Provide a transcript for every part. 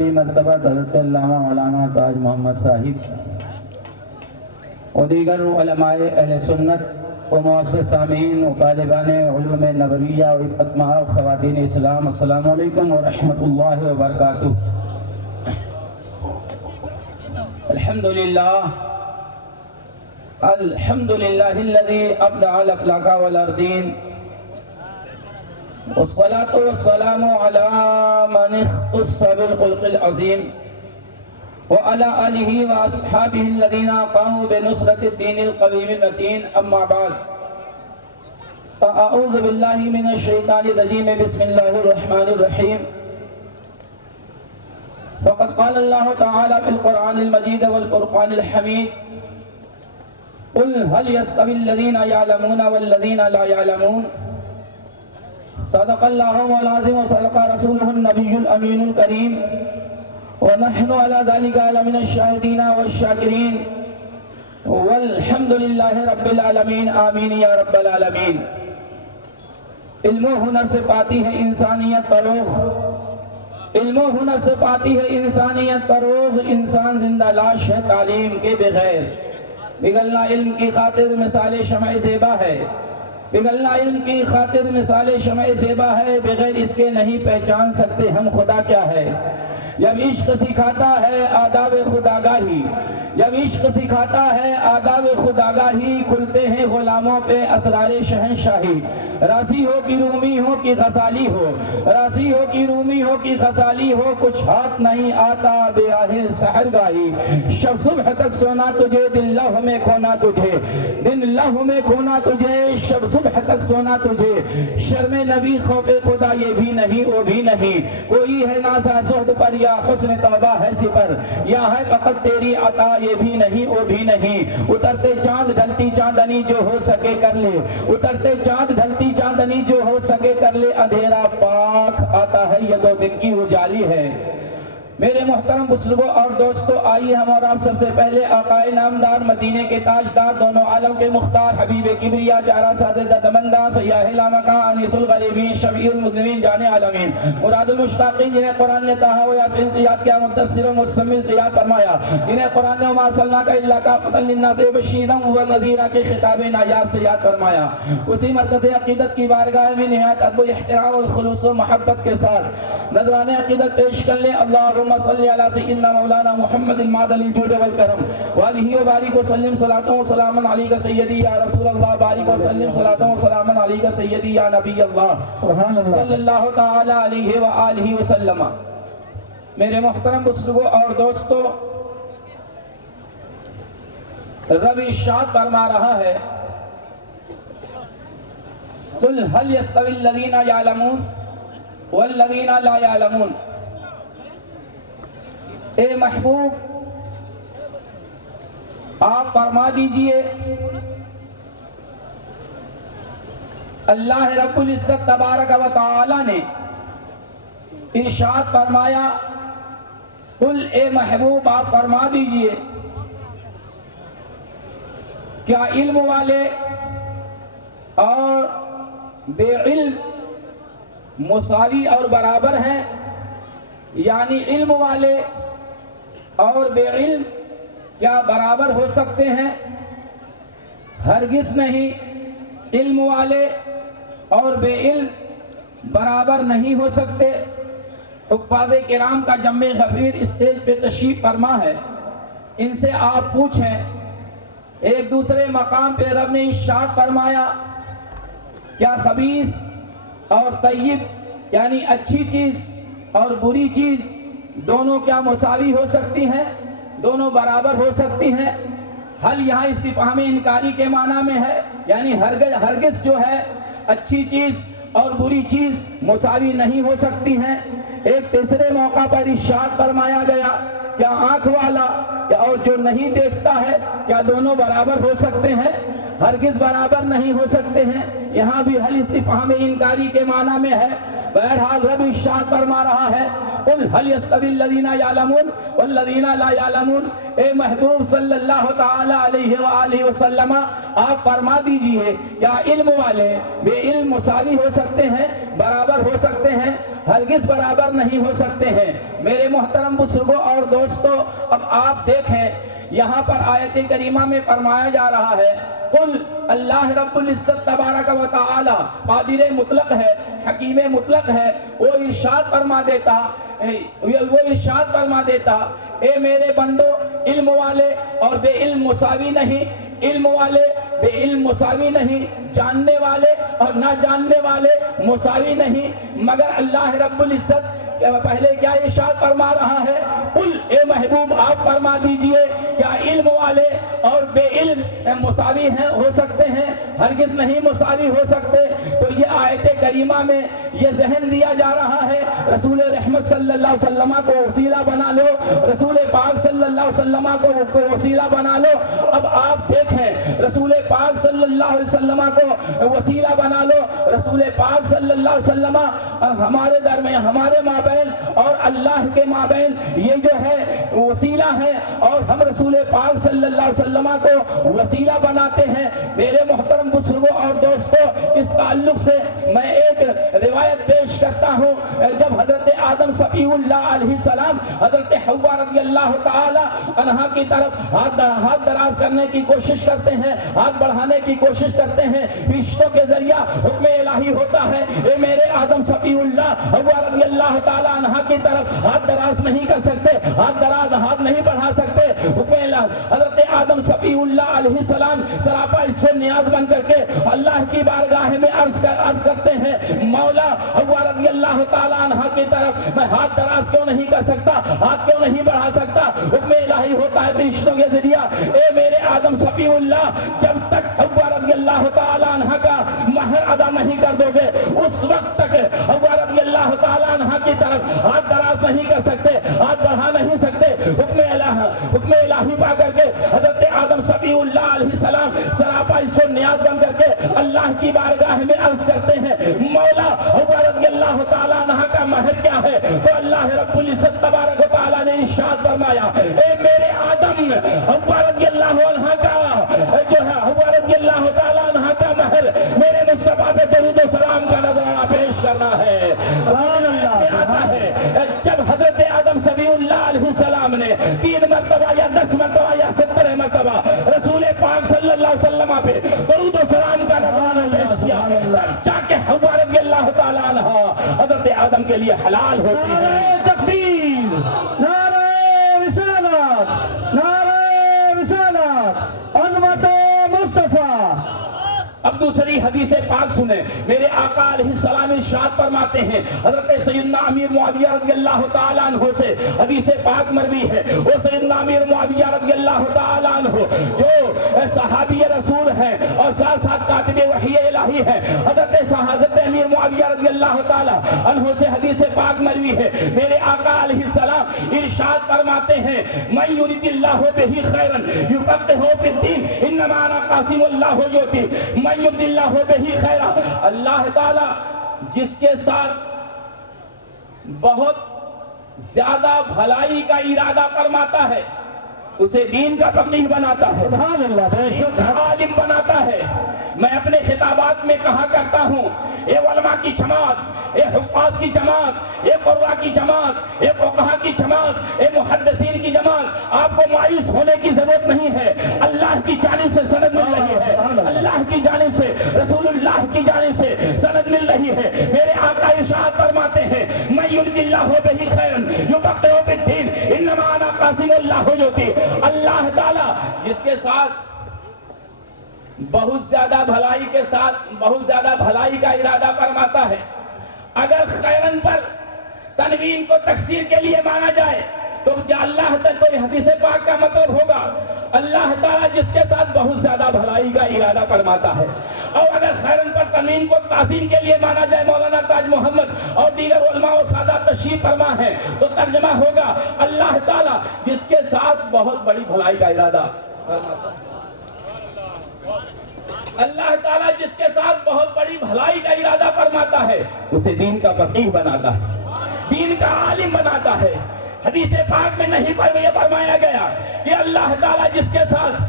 مرتبہ حضرت علامہ مولانا تاج محمد صاحب و دیگر علماء اہل سنت و معزز سامعین و طالبان علوم نبویہ و فتمہ و خواتین اسلام، السلام علیکم ورحمۃ اللہ وبرکاتہ۔ الحمدللہ الذی ابدع الاخلاق والارضین، والصلاة والسلام على من اختص بالخلق العظیم وعلى آلہ واصحابہ الذین قاموا بنصرة الدین القویم المتین، اما بعد فاعوذ باللہ من الشیطان الرجیم، بسم اللہ الرحمن الرحیم۔ فقد قال اللہ تعالی فی القرآن المجید والفرقان الحمید، قل هل يستوي الذین یعلمون والذین لا یعلمون، صدق اللہ العظیم وصدق رسولہ النبی الامین الکریم، ونحن على ذلك لمن الشاہدین والشاکرین، والحمد للہ رب العالمین، آمین یا رب العالمین۔ علم و ہنر سے پاتی ہے انسانیت فروغ، علم و ہنر سے پاتی ہے انسانیت فروغ، انسان زندہ لاش ہے تعلیم کے بغیر، بگلنا علم کی خاطر مثال شمع زیبا ہے، بگلنا علم کی خاطر مثال شمع زیبا ہے، بغیر اس کے نہیں پہچان سکتے ہم خدا کیا ہے۔ جب عشق سکھاتا ہے آداب خداگاہی، جب عشق سکھاتا ہے آداب خداگاہی، کھلتے ہیں غلاموں پہ اسرار شہنشاہی۔ راضی ہو کہ رومی ہو کہ غزالی ہو، راضی ہو کہ رومی ہو کہ غزالی ہو، کچھ ہاتھ نہیں آتا بے آہ سحرگاہی۔ شب صبح تک سونا تجھے، دن لہو میں کھونا تجھے، دن لہو میں کھونا تجھے، شب صبح تک سونا تجھے۔ شرم نبی خوف خدا یہ بھی نہیں وہ بھی نہیں، کوئی ہے ناسا زہد پر یا حسن توبہ ہے سپر، یا ہے فقط تیری عطا یہ بھی نہیں وہ بھی نہیں۔ اترتے چاند ڈھلتی چاندنی جو ہو سکے کر لے، اترتے چاند ڈھلتی چاندنی جو ہو سکے کر لے، اندھیرا پاک آتا ہے یہ دو دن کی اجالی ہے۔ میرے محترم بزرگوں اور دوستو، آئیے ہم اور آپ سب سے پہلے آقائے نامدار، مدینے کے تاجدار، دونوں عالم کے مختار، حبیب کبریا، چارہ سعادت دمندہ، سیاہ لامکان، انیس الغریبین، شفیع المذنبین، جان عالمین، مراد المشتاقین، جنہیں قرآن نے طٰہٰ و یاسین قیاد کیا، مدثر و مزمل قیاد فرمایا، جنہیں قرآن نے وما ارسلناک الا کافۃ للناس بشیرا ونذیرا کے خطاب نایاب سے یاد فرمایا۔ اسی مرکز عقیدت کی بارگاہ میں نہایت ادب و احترام اور خلوص و محبت کے ساتھ نذرانِ عقیدت پیش کر لیں۔ اللہم صلی علی سیدنا مولانا محمد المعدل الجود والکرم وآلہ وبارک وسلم، صلاۃ و سلام علیک سیدی یا رسول اللہ، بارک وسلم، صلاۃ و سلام علیک سیدی یا نبی اللہ، صلی اللہ تعالی علیہ وآلہ وسلم۔ میرے محترم بزرگوں اور دوستو، رب ارشاد فرما رہا ہے، قل هل يستوي الذين يعلمون والذين لا يعلمون۔ اے محبوب آپ فرما دیجئے، اللہ رب العزت تبارک و تعالی نے ارشاد فرمایا، قل اے محبوب آپ فرما دیجئے، کیا علم والے اور بے علم مساوی اور برابر ہیں؟ یعنی علم والے اور بے علم کیا برابر ہو سکتے ہیں؟ ہرگز نہیں، علم والے اور بے علم برابر نہیں ہو سکتے۔ حفاظ کرام کا جمع غفیر اسٹیج پہ تشریف فرما ہے، ان سے آپ پوچھیں، ایک دوسرے مقام پہ رب نے ارشاد فرمایا، کیا خبیث اور طیب یعنی اچھی چیز اور بری چیز دونوں کیا مساوی ہو سکتی ہیں، دونوں برابر ہو سکتی ہیں؟ حل یہاں استفہام انکاری کے معنی میں ہے، یعنی ہرگز جو ہے اچھی چیز اور بری چیز مساوی نہیں ہو سکتی ہیں۔ ایک تیسرے موقع پر ارشاد فرمایا گیا، کیا آنکھ والا اور جو نہیں دیکھتا ہے کیا دونوں برابر ہو سکتے ہیں؟ ہرگز برابر نہیں ہو سکتے ہیں۔ یہاں بھی حل استفہام انکاری کے معنی میں ہے۔ بہرحال رب ارشاد فرما رہا ہے، قل هل يستوي الذين يعلمون والذين لا يعلمون۔ اے محبوب صلی اللہ تعالی علیہ وآلہ وسلم، آپ فرما دیجئے، کیا علم والے بے علم مساوی ہو سکتے ہیں، برابر ہو سکتے ہیں؟ ہرگز برابر نہیں ہو سکتے ہیں۔ میرے محترم بزرگوں اور دوستوں، اب آپ دیکھیں یہاں پر آیت کریمہ میں فرمایا جا رہا ہے قل اللہ رب العزت تبارک و تعالی قادر مطلق ہے، حکیم مطلق ہے، وہ ارشاد فرما دیتا اے میرے بندو، علم والے اور بے علم مساوی نہیں، علم والے بے علم مساوی نہیں، جاننے والے اور نہ جاننے والے مساوی نہیں، مگر اللہ رب العزت پہلے کیا ارشاد فرما رہا ہے؟ قل اے محبوب آپ فرما دیجئے کیا علم والے اور بے علم مساوی ہیں ہو سکتے ہیں؟ ہرگز نہیں مساوی ہو سکتے۔ تو یہ آیت کریمہ میں یہ ذہن دیا جا رہا ہے رسول رحمت صلی اللہ علیہ وسلم کو وسیلہ بنا لو، رسول پاک صلی اللہ علیہ وسلم کو وسیلہ بنا لو۔ اب آپ دیکھیں رسول پاک صلی اللہ علیہ وسلم کو وسیلہ بنا لو، رسول پاک صلی اللہ علیہ وسلم ہمارے درمیان، ہمارے مابین اور اللہ کے مابین یہ جو ہے وسیلہ ہے، اور ہم رسول پاک صلی اللہ علیہ وسلم کو وسیلہ بناتے ہیں۔ میرے محترم بزرگوں اور دوستوں، اس تعلق سے میں ایک روایت پیش کرتا ہوں۔ جب حضرت آدم صفی اللہ علیہ السلام حضرت حوا رضی اللہ تعالی عنہا کی طرف ہاتھ دراز کرنے کی کوشش کرتے ہیں، ہاتھ بڑھانے کی کوشش کرتے ہیں، رشتوں کے ذریعہ حکم الہی ہوتا ہے اے میرے آدم صفی اللہ حوا رضی اللہ تعالی عنہا کی طرف ہاتھ دراز نہیں کر سکتے، ہاتھ نہیں بڑھا سکتے، حکم الہی۔ حضرت آدم صفی اللہ علیہ السلام سراپا اس سے نیاز بن کر کے اللہ کی بارگاہ میں عرض کرتے ہیں مولا حوا رضی اللہ تعالی عنہا کی طرف میں ہاتھ دراز کیوں نہیں کر سکتا، ہاتھ کیوں نہیں بڑھا سکتا؟ حکم الہی ہوتا ہے فرشتوں کے ذریعہ اے میرے آدم صفی اللہ جب تک حوا رضی اللہ تعالی عنہا کا مہر ادا نہیں کر دو گے اس وقت تک حوا رضی اللہ تعالی عنہا کی طرف ہاتھ دراز نہیں کر سکتے، ہاتھ بڑھا نہیں سکتے۔ حکم الہی پا کر کے حضرت آدم صفی اللہ علیہ السلام سراپا اس سے نیاز بن کر کے اللہ کی بارگاہ میں عرض کرتے ہیں مولا حوا رضی اللہ تعالی عنہا کا مہر کیا ہے؟ تو اللہ رب العزت تبارک و تعالی نے ارشاد فرمایا اے میرے آدم حوا رضی اللہ عنہا کا جو ہے حوا رضی اللہ تعالی عنہا کا مہر میرے مصطفیٰ پہ درود و سلام کا نذرانہ پیش کرنا ہے۔ آتا ہے جب حضرت آدم صفی اللہ علیہ السلام نے 3 مرتبہ یا 10 مرتبہ یا 70 مرتبہ رسول پاک صلی اللہ علیہ وسلم پہ درود و سلام کا نذرانہ پیش کیا، جا کے حوا رضی اللہ تعالی عنہا حضرت آدم کے لیے حلال ہوتی ہے۔ نعرہ تکبیر، نعرہ رسالت، نعرہ رسالت، عظمت مصطفیٰ۔ اب دوسری حدیث پاک سنیں، میرے آقا علیہ السلام ارشاد فرماتے ہیں حضرت سیدنا امیر معاویہ رضی اللہ تعالیٰ عنہ سے حدیث پاک مروی ہے، وہ سیدنا امیر معاویہ رضی اللہ تعالیٰ عنہ جو صحابی رسول ہیں اور ساتھ ساتھ کاتب وحی الہی ہیں، حضرت امیر معاویہ رضی اللہ تعالیٰ عنہ سے حدیث پاک مروی ہے۔ میرے آقا علیہ السلام ارشاد فرماتے ہیں من یرید اللہ بہ خیرا یفقہہ فی الدین انما انا قاسم اللہ یؤتی من یرید اللہ بہ خیرا۔ اللہ تعالیٰ جس کے ساتھ بہت زیادہ بھلائی کا ارادہ فرماتا ہے اسے دین کا فقیہ بناتا ہے، سبحان اللہ، بے شک عالم بناتا ہے۔ میں اپنے خطابات میں کہا کرتا ہوں اے علماء کی جماعت، اے حفاظ کی جماعت، اے قراء کی جماعت، اے فقہاء کی جماعت، اے محدثین کی جماعت، آپ کو مایوس ہونے کی ضرورت نہیں ہے۔ اللہ کی جانب سے سند مل رہی ہے، اللہ کی جانب سے، رسول اللہ کی جانب سے سند مل رہی ہے۔ میرے آقا ارشاد فرماتے ہیں من یرید اللہ بہ خیرا یفقہہ فی الدین انما انا قاسم اللہ یؤتی۔ اللہ تعالیٰ جس کے ساتھ بہت زیادہ بھلائی کے ساتھ بہت زیادہ بھلائی کا ارادہ فرماتا ہے، اگر خیرن پر تنوین کو تکسیر کے لیے مانا جائے تو اللہ تعالیٰ تو حدیث پاک کا مطلب ہوگا اللہ تعالیٰ جس کے ساتھ بہت زیادہ بھلائی کا ارادہ فرماتا ہے، اور اگر خیرن پر تنوین کو تعظیم کے لیے مانا جائے، مولانا تاج محمد اور دیگر علماء و سادات تشریف فرما ہے، تو ترجمہ ہوگا اللہ تعالیٰ جس کے ساتھ بہت بڑی بھلائی کا ارادہ فرماتا ہے، اللہ تعالیٰ جس کے ساتھ بہت بڑی بھلائی کا ارادہ فرماتا ہے اسے دین کا فقیہ بناتا ہے، دین کا عالم بناتا ہے۔ حدیث پاک میں نہیں فرمایا گیا کہ اللہ تعالیٰ جس کے ساتھ،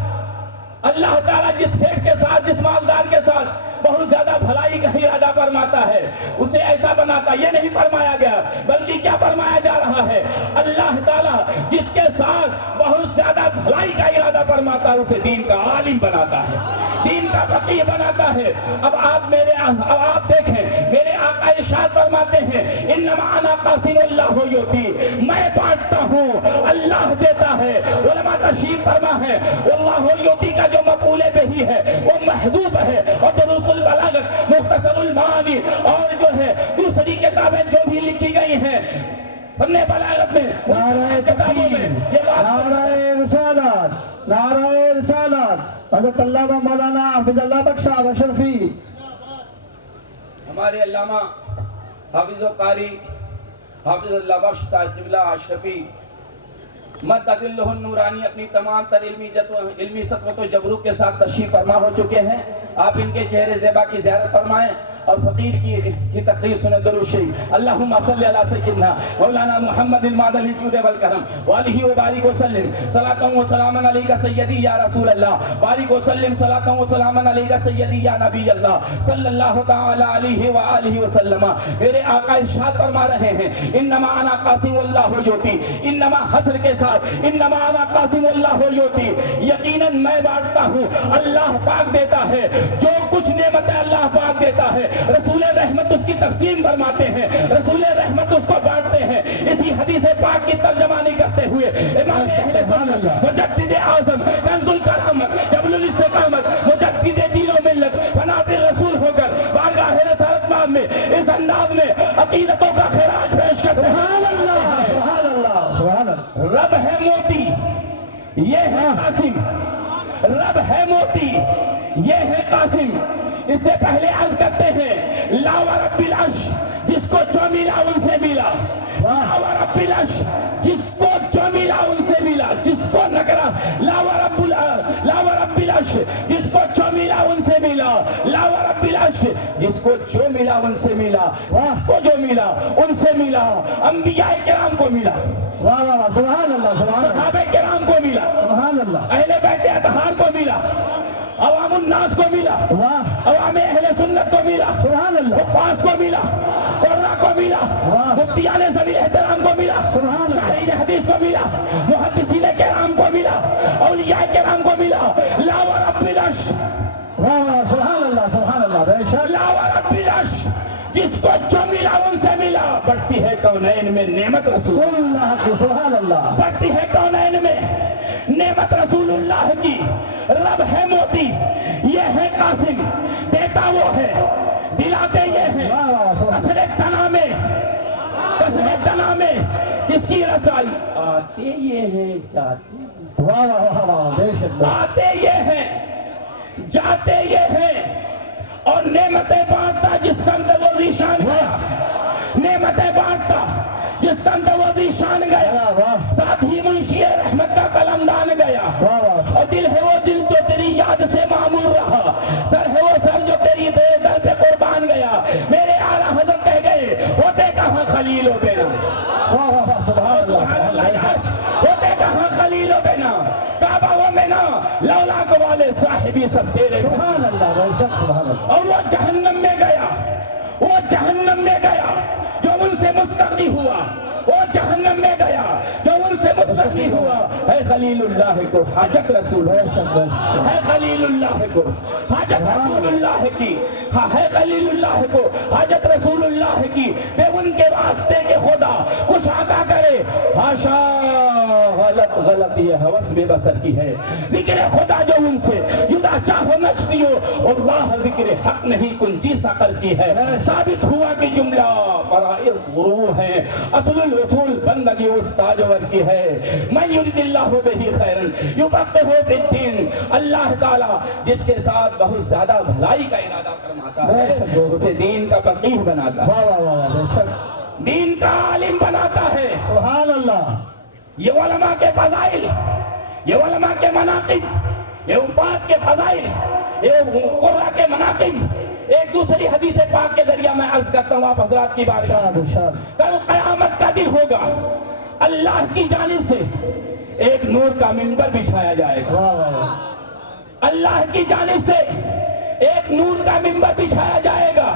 اللہ تعالیٰ جس شیخ کے ساتھ، جس مالدار کے ساتھ بہت زیادہ بھلائی کا ارادہ فرماتا ہے اسے ایسا بناتا. یہ نہیں فرمایا گیا بلکہ کیا فرمایا جا رہا ہے, اللہ تعالیٰ جس کے ساتھ بہت زیادہ بھلائی کا ارادہ فرماتا ہے اسے دین کا عالم بناتا ہے, دین کا فقیہ بناتا ہے. اب آپ دیکھیں میرے آقا ارشاد فرماتے ہیں انما انا قاسم اللہ یؤتی, میں بانٹتا ہوں اللہ دیتا ہے. علماء تشریف فرما ہے اللہ یؤتی کا جو مفعول بہ ہے وہ محذوف ہے, اور دروس البلاغت, مختصر المعانی اور جو ہے دوسری کتابیں جو بھی لکھی گئی ہیں فن بلاغت میں, نعرہ کتابوں میں یہ بات نعرہ رسالت, نعرہ رسالت. حضرت علامہ مولانا حافظ اللہ بخش اشرفی. ہمارے علامہ حافظ و قاری حافظ اللہ بخش قبلہ اشرفی مددلہ النورانی اپنی تمام تر علمی سطوت و جبروت کے ساتھ تشریف فرما ہو چکے ہیں. آپ ان کے چہرے زیبا کی زیارت فرمائیں اور فقیر کی تقریر سنیں. درود شریف. اللہم صلی علی سیدنا مولانا محمد المعدن الجود والکرم وآلہ وبارک وسلم صلاۃ و سلام علیک سیدی یا رسول اللہ, بارک وسلم صلاۃ و سلام علیک سیدی یا نبی اللہ صلی اللہ تعالی علیہ وآلہ وسلم. میرے آقا ارشاد فرما رہے ہیں انما انا قاسم اللہ یؤتی, انما حسر کے ساتھ انما انا قاسم اللہ یؤتی, یقیناً میں بانٹتا ہوں اللہ پاک دیتا ہے. جو کچھ نعمت اللہ پاک دیتا ہے رسول رحمت اس کی تقسیم فرماتے ہیں, رسول رحمت اس کو بانٹتے ہیں. اسی حدیث پاک کی ترجمانی کرتے ہوئے امام اہل سنت مجدد اعظم کنز الکرامت جبل الاستقامت مجدد دین و ملت فنات الرسول ہو کر بارگاہ رسالت مآب میں اس انداز میں عقیدتوں کا خراج پیش کرتے ہیں. سبحان اللہ, سبحان اللہ. رب ہے موتی, یہ ہے قاسم. رب ہے موتی, یہ ہے قاسم. اس سے پہلے عرض کرتے ہیں لا ورب العرش, جس کو جو ملا ان سے ملا. لا ورب العرش, جس کو جو ملا ان سے ملا. جس کو نکرا لا ورب العرش, جس کو جو ملا ان سے ملا. لا ورب العرش, جس کو جو ملا ان سے ملا. جس کو جو ملا ان سے ملا. انبیاء کرام کو ملا, واہ واہ واہ, سبحان اللہ, سبحان اللہ, صحابہ کرام کو ملا, سبحان اللہ. اہل بیت اطہار کو ملا, عوام الناس کو ملا, واہ, عوام اہل سنت کو ملا, سبحان اللہ, حفاظ کو ملا, قرآن کو ملا, واہ, مفتیان ذوی احترام کو ملا, سبحان اللہ. شاہین حدیث کو ملا, محدثین کرام کو ملا, اولیاء کرام کو ملا. لا ورب العرش, واہ واہ, سبحان اللہ, سبحان اللہ. بے شک لا ورب العرش, جس کو جو ملا ان سے ملا. بڑھتی ہے کونین میں نعمت رسول اللہ کی, سبحان اللہ. بڑھتی ہے کونین میں نعمت رسول اللہ کی. رب ہے موتی, یہ ہے قاسم. دیتا وہ ہے, دلاتے یہ ہیں. واہ واہ, سبحان کسرے تنا میں, کسرے تنا میں اس کی رسائی. آتے یہ ہیں, جاتے اللہ. واہ واہ واہ واہ, بے شک. آتے یہ ہیں, جاتے یہ ہیں. اور نعمتیں بانٹتا جس سمت وہ ریشان گیا. نعمتیں بانٹتا جس سمت وہ ریشان گیا. واہ, ساتھ ہی منشی رحمت کا قلم دان گیا. واہ واہ, اور دل ہے وہ دل جو تیری یاد سے معمور رہا. سر ہے وہ سر جو تیری در پہ قربان گیا. میرے اعلیٰ حضرت کہہ گئے ہوتے کہاں خلیل و بینا. واہ واہ واہ, سبحان سبحان اللہ. اللہ یار, ہوتے کہاں خلیل و بینا. کعبہ و مینا لولاک والے صاحبی سب تیرے. سبحان اللہ, بے شک, سبحان اللہ. اور وہ جہنم میں گیا, وہ جہنم میں گیا جو ان سے مستغنی ہوا. وہ جہنم میں گیا جو ان سے مستغنی ہوا. ہے خلیل اللہ کو حاجت رسول بے شک, بے شک. ہے خلیل اللہ کو حاجت رسول اللہ کی. ہاں ہے خلیل اللہ کو حاجت رسول اللہ کی. بے ان کے واسطے کے خدا کچھ عطا کرے. حاشا, غلط غلط یہ حوث بے بسر کی ہے. ذکر خدا جو ان سے جدا چاہو نشتی ہو. اللہ ذکر حق نہیں کنجی سقر کی ہے. ثابت ہوا کہ جملہ فرائض غرور ہے. اصل الوصول بندگی اس تاجور کی ہے. من یرید اللہ بہ خیرا یفقہہ فی الدین. اللہ تعالیٰ جس کے ساتھ بہت زیادہ بھلائی کا ارادہ فرماتا ہے اسے دین کا فقیہ بناتا ہے, واہ واہ واہ, بے شک. دین کا عالم بناتا ہے. سبحان اللہ. یہ علماء کے فضائل, یہ علماء کے مناقب, یہ عباد کے فضائل, یہ قرآن کے مناقب. ایک دوسری حدیث پاک کے ذریعہ میں عرض کرتا ہوں آپ حضرات کی بارگاہ. شاد, شاد. کل قیامت کا دن ہوگا, اللہ کی جانب سے ایک نور کا منبر بچھایا جائے گا. واہ واہ واہ, اللہ کی جانب سے ایک نور کا منبر بچھایا جائے گا،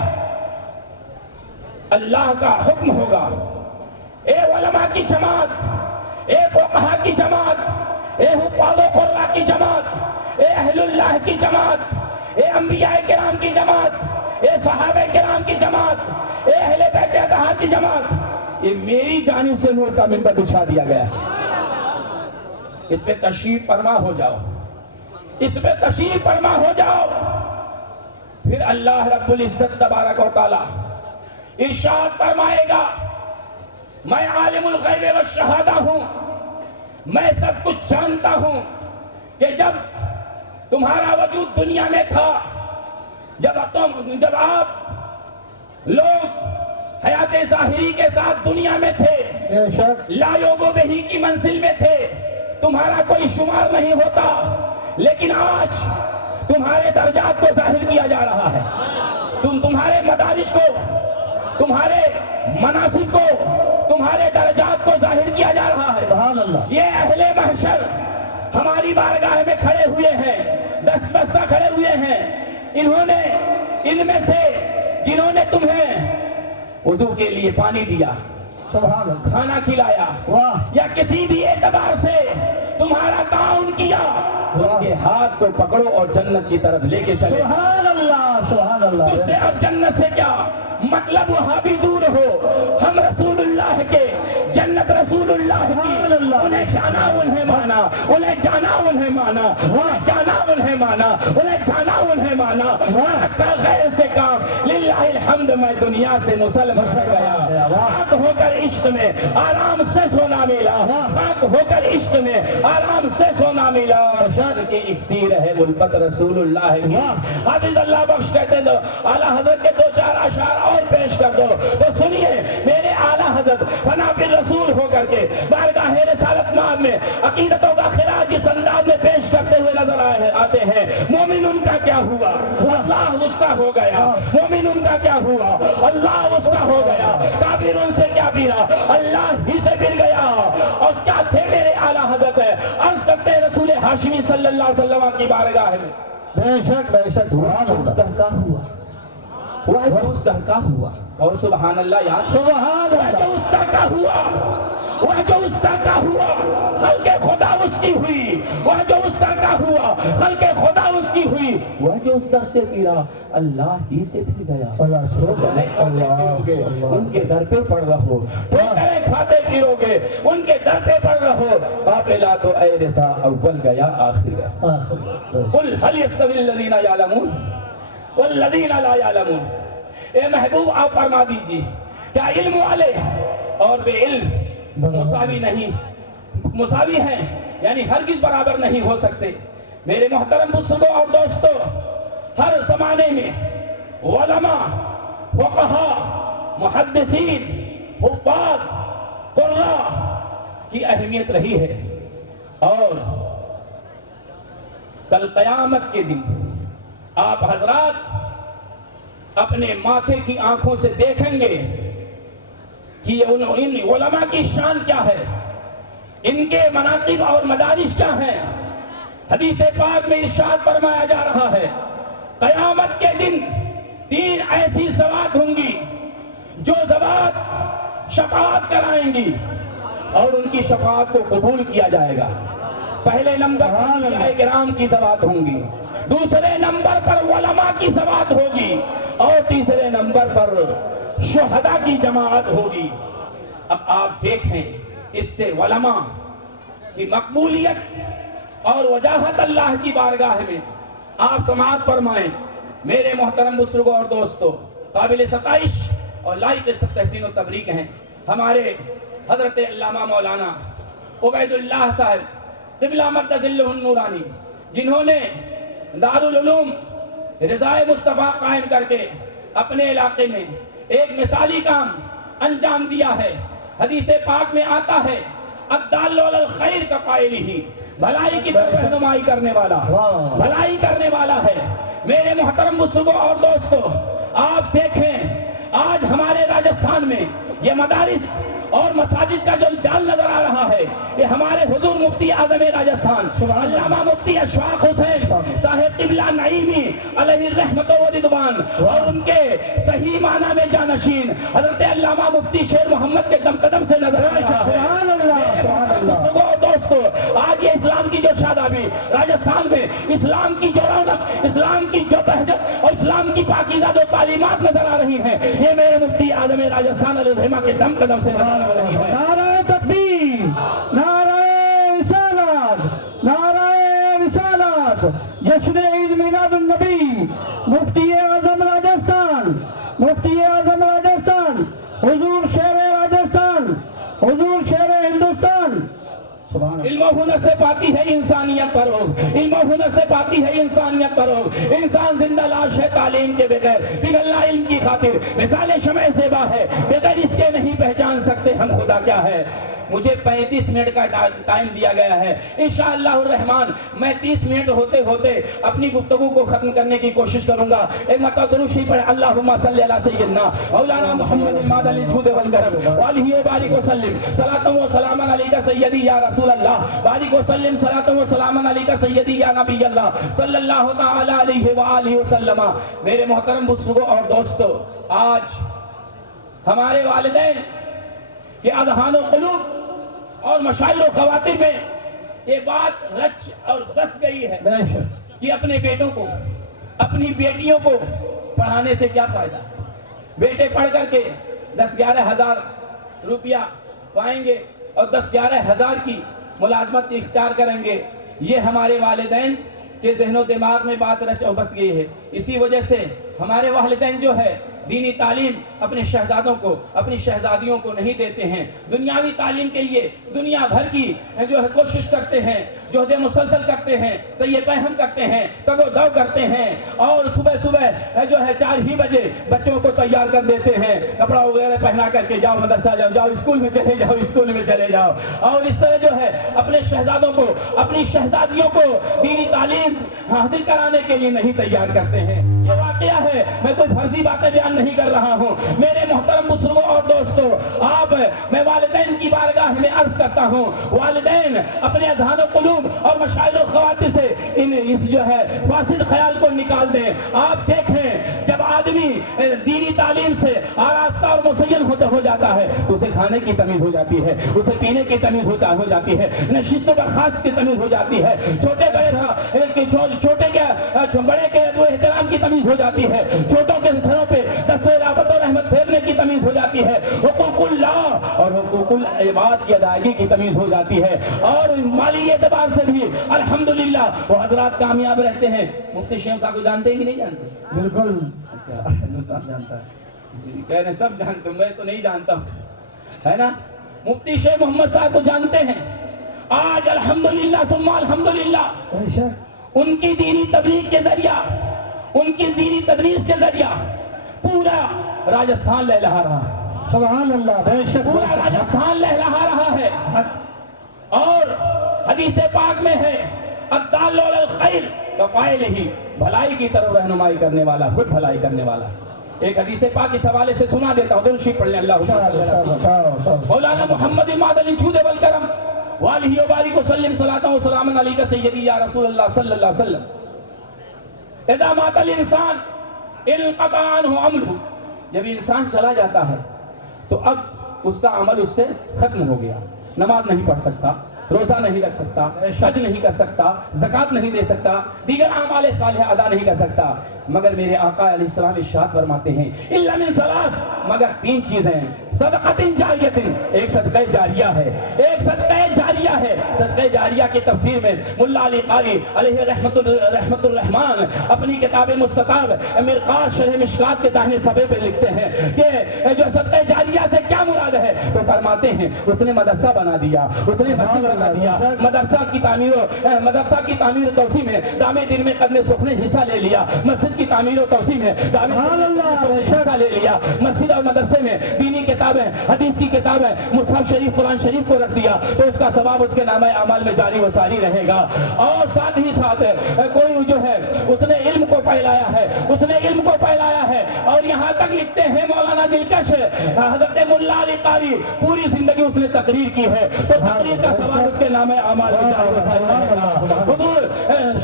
اللہ کا حکم ہوگا، اے علماء کی جماعت، اے فقہا کی جماعت، اے حفاظ و قراء کی جماعت، اے اہل اللہ کی جماعت، اے انبیاء کرام کی جماعت، اے صحابہ کرام کی جماعت، اے اہل بیت اطہار کی جماعت، یہ میری جانب سے نور کا منبر بچھا دیا گیا ہے، اس پہ تشریف فرما ہو جاؤ، اس پہ تشریف فرما ہو جاؤ۔ پھر اللہ رب العزت تبارک و تعالی ارشاد فرمائے گا، میں عالم الغیب والشہادہ ہوں، میں سب کچھ جانتا ہوں کہ جب تمہارا وجود دنیا میں تھا، جب آپ لوگ حیات ظاہری کے ساتھ دنیا میں تھے، بے شک لا یوب و بہی کی منزل میں تھے، تمہارا کوئی شمار نہیں ہوتا، لیکن آج تمہارے درجات کو ظاہر کیا جا رہا ہے، تمہارے مدارج کو، تمہارے مناسب کو، تمہارے درجات کو ظاہر کیا جا رہا ہے۔ سبحان اللہ۔ یہ اہل محشر ہماری بارگاہ میں کھڑے ہوئے ہیں، دست بستہ کھڑے ہوئے ہیں، انہوں نے ان میں سے جنہوں نے تمہیں وضو کے لیے پانی دیا، سبحان اللہ، کھانا کھلایا، واہ یا کسی بھی اعتبار سے تمہارا تعاون کیا، ان کے ہاتھ کو پکڑو اور جنت کی طرف لے کے چلے۔ سبحان اللہ، سبحان اللہ۔ تجھ سے اب جنت سے کیا مطلب، وہاں بھی دور ہو، ہم رسول اللہ کے، جنت رسول اللہ سبحان کی، اللہ۔ انہیں جانا انہیں مانا، انہیں جانا انہیں مانا، انہیں جانا انہیں مانا، انہیں جانا انہیں مانا، کا غیر سے کام، للہ الحمد میں دنیا سے مسلمان ہو گیا، خاک ہو کر عشق میں آرام سے سونا ملا، خاک ہو کر عشق میں آرام سے سونا ملا، جان کی اکسیر ہے الفت رسول اللہ کی۔ حافظ اللہ بخش کہتے ہیں اعلیٰ حضرت کے دو چار اشعار اور پیش کر دو تو سنیے، میرے اعلیٰ حضرت فنا فی رسول ہو کر کے بارگاہ رسالت مآب میں عقیدتوں کا خراج جس انداز میں پیش کرتے ہوئے نظر آتے ہیں، مومن ان کا کیا ہوا، اللہ اس کا ہو گیا، مومن ان کا کیا ہوا، اللہ اس کا ہو گیا، کافر ان سے کیا پھرا، اللہ ہی سے پھر گیا، اور کیا تھے میرے اعلیٰ حضرت ہے، عرض کرتے ہیں رسول ہاشمی صلی اللہ علیہ وسلم کی بارگاہ میں، بے شک بے شک، سبحان اس اللہ، کا ہوا، وہ اس کا ہوا، اور سبحان اللہ یاد، سبحان وہ جو اللہ، اس کا ہوا، وہ جو اس کا ہوا، خلق خدا اس کی ہوئی، وہ جو اس کا ہوا، خلق خدا اس کی ہوئی، وہ جو اس در سے پھرا، اللہ ہی سے پھر گیا، اللہ تو کرے کھاتے پھروگے ان کے در پہ پڑ رہو، تو کرے کھاتے پھروگے ان کے در پہ پڑ رہو، قافلہ تو اے رسا اول گیا آخر گیا، قل هل يستوي الذين يعلمون والذین لا یعلمون، اے محبوب آپ فرما دیجیے کیا علم والے اور بے علم مساوی نہیں، مساوی ہیں، یعنی ہرگز برابر نہیں ہو سکتے۔ میرے محترم بزرگوں اور دوستو، ہر زمانے میں علماء، فقہاء، محدثین، حفاظ، قراء کی اہمیت رہی ہے، اور کل قیامت کے دن آپ حضرات اپنے ماتھے کی آنکھوں سے دیکھیں گے کہ ان علماء کی شان کیا ہے، ان کے مناقب اور مدارج کیا ہیں۔ حدیث پاک میں ارشاد فرمایا جا رہا ہے، قیامت کے دن 3 ایسی ذوات ہوں گی جو ذوات شفاعت کرائیں گی اور ان کی شفاعت کو قبول کیا جائے گا۔ پہلے نمبر پر انبیاء کرام کی ذوات ہوں گی، دوسرے نمبر پر علماء کی ذوات ہوگی، اور تیسرے نمبر پر شہداء کی جماعت ہوگی۔ اب آپ دیکھیں اس سے علماء کی مقبولیت اور وجاہت اللہ کی بارگاہ میں آپ سماعت فرمائیں۔ میرے محترم بزرگوں اور دوستو، قابل ستائش اور لائق تحسین و تبریک ہیں ہمارے حضرت علامہ مولانا عبید اللہ صاحب قبلہ مقدسہ النورانی، جنہوں نے دارالعلوم رضائے مصطفیٰ قائم کر کے اپنے علاقے میں ایک مثالی کام انجام دیا ہے۔ حدیث پاک میں آتا ہے، الدال علی الخیر کفاعلہ، بھلائی کی طرف رہنمائی کرنے والا بھلائی کرنے والا ہے۔ میرے محترم بزرگوں اور دوستو، آپ دیکھیں آج ہمارے راجستھان میں یہ مدارس اور مساجد کا جو جال نظر آ رہا ہے یہ ہمارے حضور مفتی اعظم راجستھان علامہ مفتی اشفاق حسین صاحب قبلہ نعیمی علیہ الرحمت و رضوان اور ان کے صحیح معنی میں جانشین حضرت علامہ مفتی شیر محمد کے دم قدم سے نظر آ رہا ہے۔ دوستو آج یہ اسلام کی جو شادابی راجستھان میں اسلام کی جو رونق اسلام کی جو بہجت اور اسلام کی پاکیزہ جو تعلیمات نظر آ رہی ہیں یہ میرے مفتی اعظم راجستھان علیہ الرحمہ کے دم قدم سے نظر آ رہی ہے۔ نعرہ تکبیر، نعرہ رسالت، نعرہ رسالت، جشن عید میلاد النبی، مفتی اعظم راجستھان، مفتی اعظم راجستھان، حضور شیر راجستھان، حضور شیر ہندوستان۔ علم و ہنر سے پاتی ہے انسانیت فروغ، علم و ہنر سے پاتی ہے انسانیت فروغ۔ انسان زندہ لاش ہے تعلیم کے بغیر، پگھلنا علم کی خاطر، مثال شمع زیبا ہے، بغیر اس کے نہیں پہچان سکتے ہم خدا کیا ہے۔ مجھے 35 منٹ کا ٹائم دیا گیا ہے، انشاءاللہ الرحمن میں 30 منٹ ہوتے ہوتے اپنی گفتگو کو ختم کرنے کی کوشش کروں گا۔ ایک مرتبہ درود شریف پڑھیں، اللہم صلی علی سیدنا مولانا محمد مادل الجود والکرم وآلہ وبارک وسلم صلاۃ و سلام علیک سیدی یا رسول اللہ بارک وسلم صلاۃ و سلام علیک سیدی یا نبی اللہ صلی اللہ تعالی علیہ وآلہ وسلم۔ میرے محترم بزرگوں اور دوستو، آج ہمارے والدین کے اذہان و قلوب اور مشاعر و خواتین میں یہ بات رچ اور بس گئی ہے کہ اپنے بیٹوں کو اپنی بیٹیوں کو پڑھانے سے کیا فائدہ، بیٹے پڑھ کر کے 10-11 ہزار روپیہ پائیں گے اور 10-11 ہزار کی ملازمت اختیار کریں گے۔ یہ ہمارے والدین کے ذہن و دماغ میں بات رچ اور بس گئی ہے۔ اسی وجہ سے ہمارے والدین جو ہے دینی تعلیم اپنے شہزادوں کو اپنی شہزادیوں کو نہیں دیتے ہیں، دنیاوی تعلیم کے لیے دنیا بھر کی جو ہے کوشش کرتے ہیں، جہد مسلسل کرتے ہیں، سعی پہم کرتے ہیں، تگ و دو کرتے ہیں اور صبح صبح جو ہے 4 ہی بجے بچوں کو تیار کر دیتے ہیں، کپڑا وغیرہ پہنا کر کے جاؤ مدرسہ جاؤ، جاؤ اسکول میں چلے جاؤ، اسکول میں چلے جاؤ، اور اس طرح جو ہے اپنے شہزادوں کو اپنی شہزادیوں کو دینی تعلیم حاصل کرانے کے لیے نہیں تیار کرتے ہیں۔ یہ واقعہ ہے، میں کوئی فرضی باتیں بیان نہیں کر رہا ہوں۔ میرے محترم بزرگوں اور دوستوں، میں والدین کی بارگاہ میں عرض کرتا ہوں، والدین اپنے اذہان و قلوب اور مشاعر و خواتین سے اس جو ہے فاسد خیال کو نکال دیں۔ آپ دیکھیں جب آدمی دینی تعلیم سے آراستہ اور مسین ہو جاتا ہے تو اسے کھانے کی تمیز ہو جاتی ہے، اسے پینے کی تمیز ہو جاتی ہے، نشست و برخاست کی تمیز ہو جاتی ہے، چھوٹے بڑے کے احترام کی تمیز ہو جاتی ہے، چھوٹوں کے سروں پہ دستور رحمت و رحمت پھیرنے کی تمیز ہو جاتی ہے، حقوق اللہ اور حقوق العباد کی ادائیگی کی تمیز ہو جاتی ہے، اور مالی اعتبار سے بھی الحمدللہ وہ حضرات کامیاب رہتے ہیں۔ مفتی شیخ صاحب کو جانتے ہیں کہ نہیں جانتے؟ بالکل اچھا ہندوستان جانتا ہے، کہہ رہے سب جانتے ہیں، میں تو نہیں جانتا ہوں، ہے نا؟ مفتی شیخ محمد صاحب کو جانتے ہیں۔ آج الحمدللہ ثم الحمدللہ ان کی دینی تبلیغ کے ذریعہ، ان کی دینی تدریس کے ذریعہ پورا راجستھان لہلہا رہا ہے، سبحان اللہ، بے شک پورا راجستھان لہلہا رہا ہے۔ اور حدیث پاک میں ہے الدال علی الخیر کفاعل ہی، بھلائی کی طرف رہنمائی کرنے والا خود بھلائی کرنے والا۔ ایک حدیث پاک اس حوالے سے سنا دیتا ہوں، درود شریف پڑھ لیں، اللہم صلی علی سیدنا مولانا محمد مادل الجود والکرم وآلہ وبارک وسلم صلاۃ و سلام علیک سیدی یا رسول اللہ صلی اللہ علیہ وسلم۔ اذا مات الانسان انقطع عنہ عملہ، جب انسان چلا جاتا ہے تو اب اس کا عمل اس سے ختم ہو گیا، نماز نہیں پڑھ سکتا، روزہ نہیں رکھ سکتا، حج نہیں کر سکتا، زکوٰۃ نہیں دے سکتا، دیگر اعمال صالحہ ادا نہیں کر سکتا، مگر میرے آقا علیہ السلام ارشاد فرماتے ہیں الا من ثلاث، مگر 3 چیزیں ہیں، صدقۃ جاریۃ، ایک صدقہ جاریہ ہے، ایک صدقہ جاریہ ہے۔ صدقہ جاریہ کی تفسیر میں ملا علی قاری علیہ رحمت الرحمن اپنی کتاب مستطاب مرقات شرح مشکات کے داہنے صفحے پہ لکھتے ہیں کہ جو صدقہ جاریہ سے کیا مراد ہے، تو فرماتے ہیں اس نے مدرسہ بنا دیا، اس نے مسجد بنا دیا، مدرسہ کی تعمیر توسیع میں دامے دن میں قدم سخن حصہ لے لیا، مسجد کی تعمیر و توسیع میں حصہ لے لیا، مسجد اور مدرسے میں دینی کتابیں، حدیث کی کتابیں، مصحف شریف، قرآن شریف کو رکھ دیا تو اس کا ثواب اس کے نامہ اعمال میں جاری و ساری رہے گا۔ اور ساتھ ہی ساتھ کوئی جو ہے اس نے علم کو پھیلایا ہے، اس نے علم کو پھیلایا ہے، اور یہاں تک لکھتے ہیں مولانا دلکش حضرت ملا علی قاری پوری زندگی اس نے تقریر کی ہے تو تقریر کا ثواب اس کے نامہ اعمال میں جاری و ساری رہے گا۔ حضور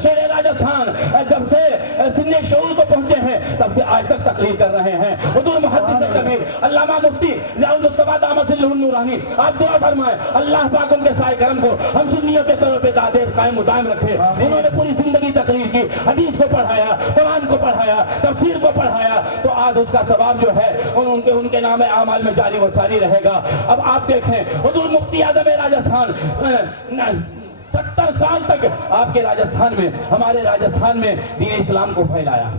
شیر راجستھان جب سے سن شعور کو پہنچے ہیں تب سے آج تک تقریر کر رہے ہیں۔ حضور محدث کبیر علامہ مفتی ضیاء المصطفیٰ دامت ظلہ النورانی، آپ دعا فرمائیں اللہ پاک ان کے سائے کرم کو ہم سنیوں کے طور پہ دادیر قائم و دائم رکھے۔ انہوں نے پوری زندگی تقریر کی، حدیث کو پڑھایا، قرآن کو پڑھایا، تفسیر کو پڑھایا، تو آج اس کا ثواب جو ہے ان کے نام اعمال میں جاری و ساری رہے گا۔ اب آپ دیکھیں حضور مفتی اعظم راجستھان 70 سال تک آپ کے راجستھان میں، ہمارے راجستھان میں دین اسلام کو پھیلایا۔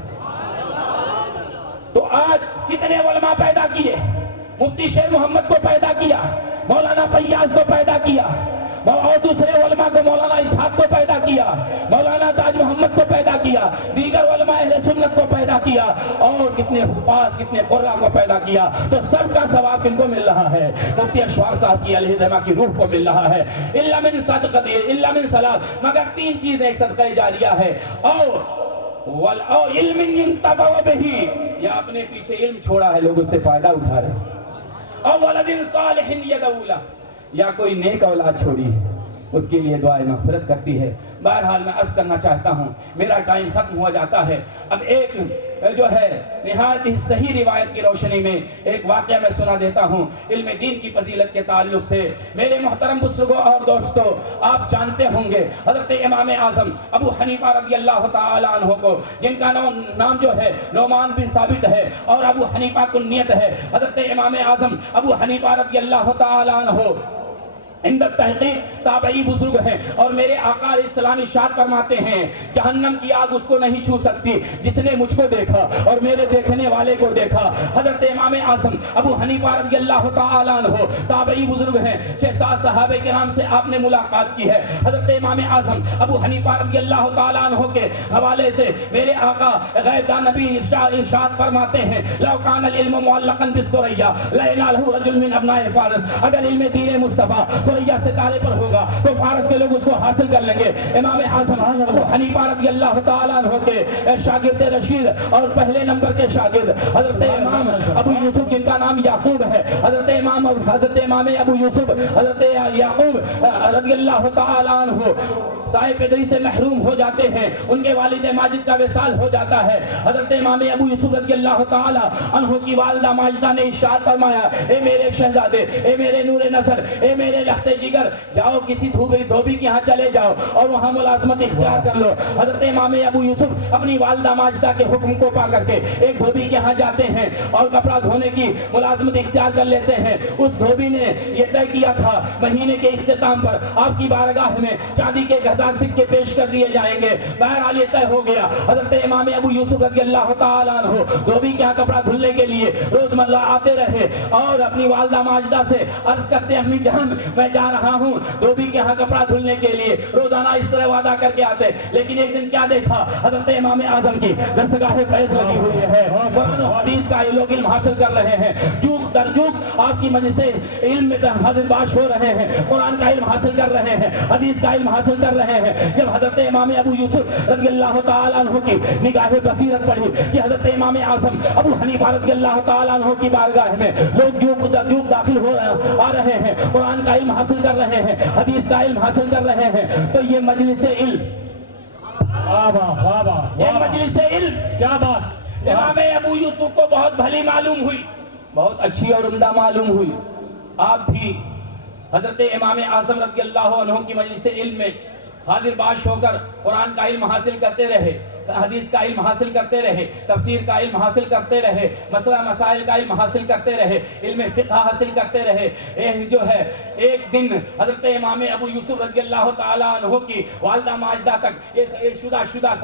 تو آج کتنے علماء پیدا کیے، مفتی شیر محمد کو پیدا کیا، مولانا فیاض کو پیدا کیا، اور دوسرے علماء کو مولانا اسحاق کو پیدا کیا، مولانا تاج محمد کو پیدا کیا، دیگر علماء اہل سنت کو پیدا کیا، اور کتنے حفاظ، کتنے قرآ کو پیدا کیا۔ تو سب کا ثواب کن کو مل رہا ہے؟ مفتی اشفاق صاحب کی علیہ رحمہ کی روح کو مل رہا ہے۔ الا من صدقۃ، الا من صلاۃ، مگر 3 چیزیں ایک صدقہ جاریہ ہے، اور علم ينتفع به، یا اپنے پیچھے علم چھوڑا ہے لوگ اس سے فائدہ اٹھا رہے ہیں، اور ولد صالح يدعو له، یا کوئی نیک اولاد چھوڑی ہے اس کے لیے دعائیں مغفرت کرتی ہے۔ بہرحال میں عرض کرنا چاہتا ہوں، میرا ٹائم ختم ہوا جاتا ہے۔ اب ایک جو ہے نہایت ہی صحیح روایت کی روشنی میں ایک واقعہ میں سنا دیتا ہوں علم دین کی فضیلت کے تعلق سے۔ میرے محترم بزرگوں اور دوستوں، آپ جانتے ہوں گے حضرت امام اعظم ابو حنیفہ رضی اللہ تعالی عنہ کو، جن کا نام جو ہے نعمان بن ثابت ہے اور ابو حنیفہ کنیت ہے، حضرت امام اعظم ابو حنیفہ رضی اللہ تعالی عنہ عند تحقیق تابعی بزرگ ہیں، اور میرے آقا علیہ السلام ارشاد فرماتے ہیں جہنم کی آگ اس کو نہیں چھو سکتی جس نے مجھ کو دیکھا اور میرے دیکھنے والے کو دیکھا۔ حضرت امام اعظم ابو حنیفہ رضی اللہ تعالی عنہ تابعی بزرگ ہیں، 6-7 صحابہ کرام سے آپ نے ملاقات کی ہے۔ حضرت امام اعظم ابو حنیفہ رضی اللہ تعالی عنہ کے حوالے سے میرے آقا غیب دان نبی ارشاد فرماتے ہیں لو کان العلم معلقا بالثریا لینالہ رجل من ابناء فارس، اگر علم دین مصطفیٰ ثریا ستارے پر ہوگا تو فارس کے لوگ اس کو حاصل کر لیں گے۔ امام اعظم ابو حنیفہ رضی اللہ تعالی عنہ کے شاگرد رشید اور پہلے نمبر کے شاگرد حضرت امام ابو یوسف، جن کا نام یعقوب ہے، حضرت امام ابو یوسف حضرت یعقوب رضی اللہ تعالی عنہ سائے پدری سے محروم ہو جاتے ہیں، ان کے والد ماجد کا وصال ہو جاتا ہے۔ حضرت امام ابو یوسف رضی اللہ تعالی عنہ کی والدہ ماجدہ نے ارشاد فرمایا اے میرے شہزادے، اے میرے نور نظر، اے میرے لخت جگر، جاؤ کسی دھوبی کے ہاں چلے جاؤ اور وہاں ملازمت اختیار کر لو۔ حضرت امام ابو یوسف اپنی والدہ ماجدہ کے حکم کو پا کر کے ایک دھوبی کے ہاں جاتے ہیں اور کپڑا دھونے کی ملازمت اختیار کر لیتے ہیں۔ اس دھوبی نے یہ طے کیا تھا مہینے کے اختتام پر آپ کی بارگاہ میں چاندی کے ہزار سکے پیش کر دیے جائیں گے۔ بہرحال یہ طے ہو گیا۔ حضرت امام ابو یوسف رضی اللہ تعالی عنہ دھوبی کے ہاں کپڑا دھلنے کے لیے روزمرہ آتے رہے اور اپنی والدہ ماجدہ سے عرض کرتے امی جان میں جا رہا ہوں دھوبی کے ہاں کپڑا دھلنے کے لیے، روزانہ اس طرح وعدہ کر کے آتے۔ لیکن ایک دن کیا دیکھا، حضرت امام اعظم کی درسگاہ فیض لگی ہوئی ہے، قرآن و حدیث کا لوگ علم حاصل کر رہے ہیں، جوق در جوق آپ کی مجلس علم میں حاضر باش ہو رہے ہیں، قرآن کا علم حاصل کر رہے ہیں، حدیث کا علم حاصل کر رہے ہیں۔ جب حضرت امام ابو یوسف رضی اللہ تعالی عنہ کی نگاہ بصیرت پڑھی کہ حضرت امام اعظم ابو حنیفہ رضی اللہ تعالی عنہ کی بارگاہ میں لوگ جوق در جوق داخل ہو آ رہے ہیں، قرآن کا علم حاصل کر رہے ہیں، حدیث کا علم حاصل کر رہے ہیں، تو یہ مجلس علم، یہ مجلس علم کیا بات امام ابو یوسف کو بہت بھلی معلوم ہوئی، بہت اچھی اور عمدہ معلوم ہوئی۔ آپ بھی حضرت امام اعظم رضی اللہ عنہ کی مجلس علم میں حاضر باش ہو کر قرآن کا علم حاصل کرتے رہے، حدیث کا علم حاصل کرتے رہے، تفسیر کا علم حاصل کرتے رہے، مسئلہ مسائل کا علم حاصل کرتے رہے، علم فقہ حاصل کرتے رہے۔ جو ہے ایک دن حضرت امام ابو یوسف رضی اللہ تعالی عنہ کی والدہ ماجدہ تک یہ شدہ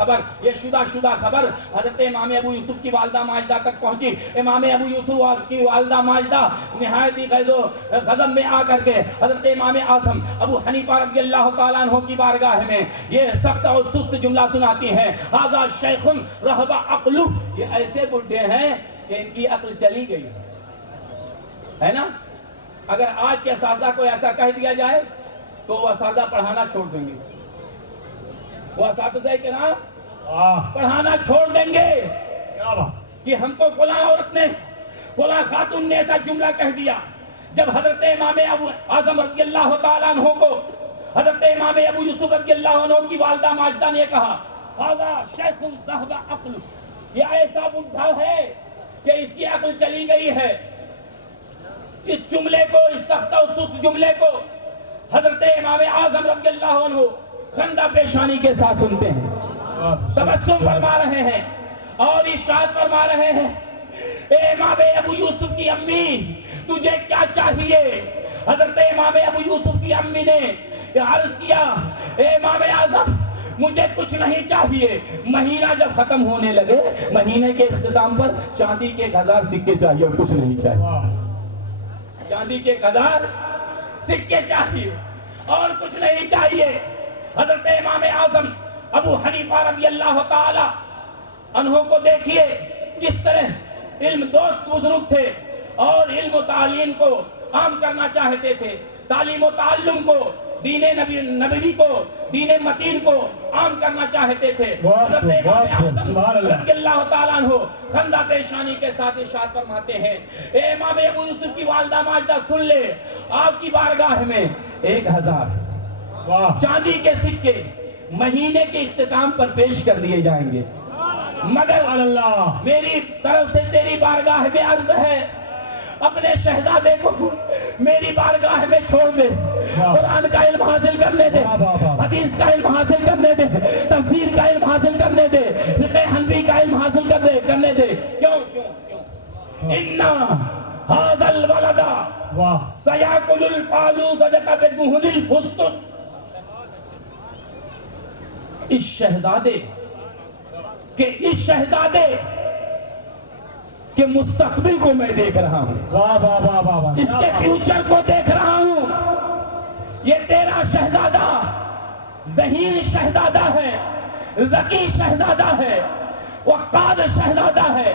خبر حضرت امام ابو یوسف کی والدہ ماجدہ تک پہنچی۔ امام ابو یوسف کی والدہ ماجدہ نہایت ہی غیظ و غضب میں آ کر کے حضرت امام اعظم ابو حنیفہ رضی اللہ تعالی عنہ کی بارگاہ میں یہ سخت اور سست جملہ سناتی ہیں ھذا شیخ ذہب عقلہ، یہ ایسے بڈھے ہیں کہ ان کی عقل چلی گئی ہے نا۔ اگر آج کے اساتذہ کو ایسا کہہ دیا جائے تو وہ اساتذہ پڑھانا چھوڑ دیں گے، وہ اساتذہ کرام پڑھانا چھوڑ دیں گے کہ ہم کو فلاں عورت نے فلاں خاتون نے ایسا جملہ کہہ دیا۔ جب حضرت امام ابو اعظم رضی اللہ تعالیٰ عنہ کو حضرت امام ابو یوسف رضی اللہ عنہ کی والدہ ماجدہ نے کہا ھذا شیخ ذہب عقلہ، یہ ایسا بڈھا ہے کہ اس کی عقل چلی گئی ہے، اس جملے کو، اس سخت و سست جملے کو حضرت امام اعظم رضی اللہ عنہ خندہ پیشانی کے ساتھ سنتے ہیں، تبسم فرما رہے ہیں اور ارشاد فرما رہے ہیں اے امام ابو یوسف کی امی تجھے کیا چاہیے؟ حضرت امام ابو یوسف کی امی نے عرض کیا اے امام اعظم مجھے کچھ نہیں چاہیے، مہینہ جب ختم ہونے لگے مہینے کے اختتام پر چاندی کے 1000 سکے چاہیے اور کچھ نہیں چاہیے، چاندی کے 1000 سکے چاہیے اور کچھ نہیں چاہیے۔ حضرت امام اعظم ابو حنیفہ رضی اللہ تعالی عنہ کو دیکھیے کس طرح علم دوست بزرگ تھے اور علم و تعلیم کو عام کرنا چاہتے تھے، تعلیم و تعلم کو، دین نبوی کو، دین متین کو عام کرنا چاہتے تھے۔ حضرت امام اعظم رضی اللہ تعالیٰ عنہ خندہ پیشانی کے ساتھ ارشاد فرماتے ہیں اے امام ابو یوسف کی والدہ ماجدہ سن لے، آپ کی بارگاہ میں 1000 چاندی کے سکے مہینے کے اختتام پر پیش کر دیے جائیں گے، مگر میری طرف سے تیری بارگاہ میں عرض ہے اپنے شہزادے کو میری بارگاہ میں چھوڑ دے، قرآن کا علم حاصل کرنے دے، حدیث کا علم حاصل کرنے دے، تفسیر کا علم حاصل کرنے دے، فقہ حنفی کا علم حاصل کرنے دے۔ کیوں اِنَّا هَذَا الْوَلَدَ سَيَأْكُلُ الْفَالُوزَةَ بِدُهْنِ الْفُسْطُطِ، اس شہزادے کہ مستقبل کو میں دیکھ رہا ہوں، اس کے فیوچر کو دیکھ رہا ہوں۔ یہ تیرا شہزادہ ذہین شہزادہ ہے، ذکی شہزادہ ہے، وقاد شہزادہ ہے،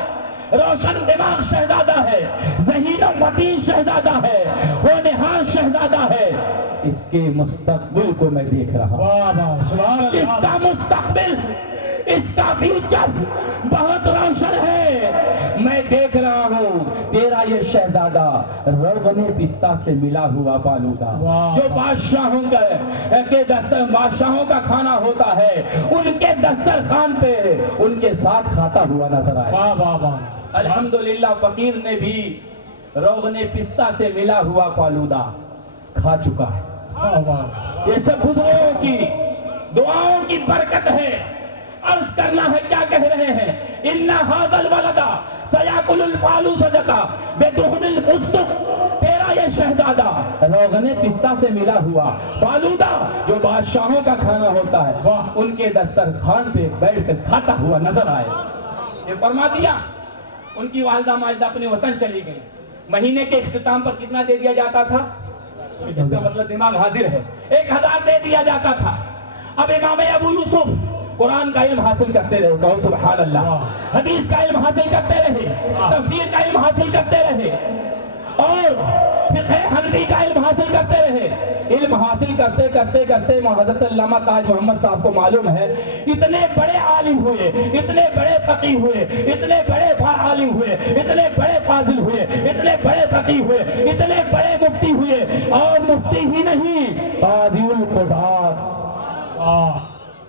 روشن دماغ شہزادہ ہے، ذہین و فطین شہزادہ ہے، ہونہار شہزادہ ہے۔ اس کے مستقبل کو میں دیکھ رہا ہوں، اس کا مستقبل، اس کا فیوچر بہت روشن ہے، میں دیکھ رہا ہوں۔ تیرا یہ شہزادہ روغن پستہ سے ملا ہوا پالودا، جو بادشاہوں کا کھانا ہوتا ہے ان کے دسترخوان پہ ان کے ساتھ کھاتا ہوا نظر آئے۔ الحمدللہ فقیر نے بھی روغن پستہ سے ملا ہوا فالودہ کھا چکا ہے۔ یہ سب بزرگوں کی دعاؤں کی برکت ہے۔ عرض کرنا ہے کیا کہہ رہے ہیں؟ اِنَّ هَذَا الْوَلَدَ سَيَأْكُلُ الْفَالُوزَةَ بِدُهْنِ الْفُسْطُطِ، تیرا یہ شہزادہ روغن پستہ سے ملا ہوا فالودہ جو بادشاہوں کا کھانا ہوتا ہے ان کے دسترخوان پہ بیٹھ کر کھاتا ہوا نظر آئے۔ یہ فرما دیا۔ ان کی والدہ ماجدہ اپنے وطن چلی گئی، مہینے کے اختتام پر کتنا دے دیا جاتا تھا؟ جس کا مطلب دماغ حاضر ہے، 1000 دے دیا جاتا تھا۔ اب امام ابو یوسف قرآن کا علم حاصل کرتے رہے، کہو سبحان اللہ، حدیث کا علم حاصل کرتے رہے، تفسیر کا علم حاصل کرتے رہے اور فقہ حنفی کا علم حاصل کرتے رہے۔ علم حاصل کرتے کرتے کرتے حضرت علامہ تاج محمد صاحب کو معلوم ہے اتنے بڑے عالم ہوئے، اتنے بڑے فقیہ ہوئے، اتنے بڑے عالم ہوئے، اتنے بڑے فاضل ہوئے، اتنے بڑے فقیہ ہوئے، اتنے بڑے مفتی ہوئے، اور مفتی ہی نہیں قاضی القضات،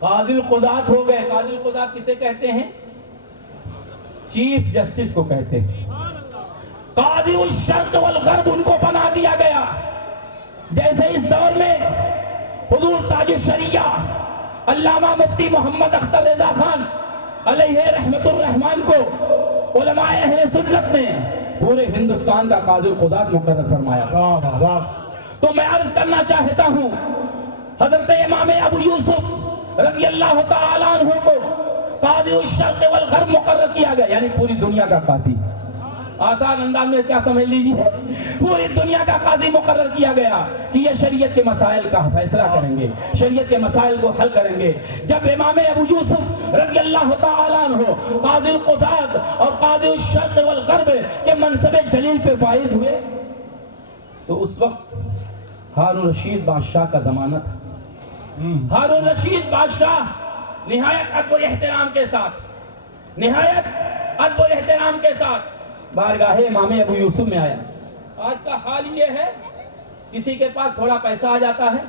قاضی القضات ہو گئے۔ قاضی القضات کسے کہتے ہیں؟ چیف جسٹس کو کہتے ہیں۔ قاضی الشرق والغرب ان کو بنا دیا گیا۔ جیسے اس دور میں حضور تاج الشریعہ علامہ مفتی محمد اختر رضا خان علیہ رحمت الرحمان کو علماء اہل سنت نے پورے ہندوستان کا قاضی القضات مقرر فرمایا۔ تو میں عرض کرنا چاہتا ہوں حضرت امام ابو یوسف رضی اللہ تعالیٰ عنہ کو قاضی الشرق والغرب مقرر کیا گیا، یعنی پوری دنیا کا قاضی۔ آسان انداز میں کیا سمجھ لیجیے، پوری دنیا کا قاضی مقرر کیا گیا کہ یہ شریعت کے مسائل کا فیصلہ کریں گے، شریعت کے مسائل کو حل کریں گے۔ جب امام ابو یوسف رضی اللہ تعالیٰ عنہ قاضی القضات اور قاضی الشرق والغرب کے منصب جلیل پہ فائز ہوئے تو اس وقت ہارون رشید بادشاہ کا زمانہ تھا۔ ہارون رشید بادشاہ نہایت ادب و احترام کے ساتھ، نہایت ادب و احترام کے ساتھ بارگاہ امام ابو یوسف میں آیا۔ آج کا حال یہ ہے، کسی کے پاس تھوڑا پیسہ آ جاتا ہے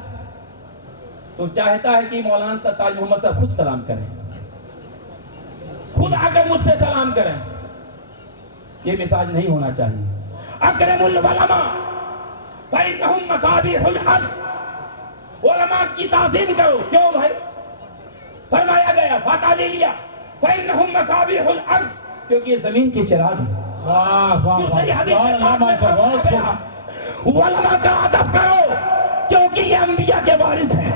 تو چاہتا ہے کہ مولانا تاج محمد صاحب خود سلام کریں، خود آ کر مجھ سے سلام کریں۔ یہ مزاج نہیں ہونا چاہیے۔ اکرم العلماء فإنہم مصابیح الارض، علماء کی تعظیم کرو۔ کیوں بھائی؟ فرمایا گیا فاتح لے لیا فإنہم مصابیح الارض، کیونکہ یہ زمین کی چراغ ہے۔ دوسری حدیث میں علماء کا ادب کرو کیونکہ یہ انبیاء کے وارث ہیں،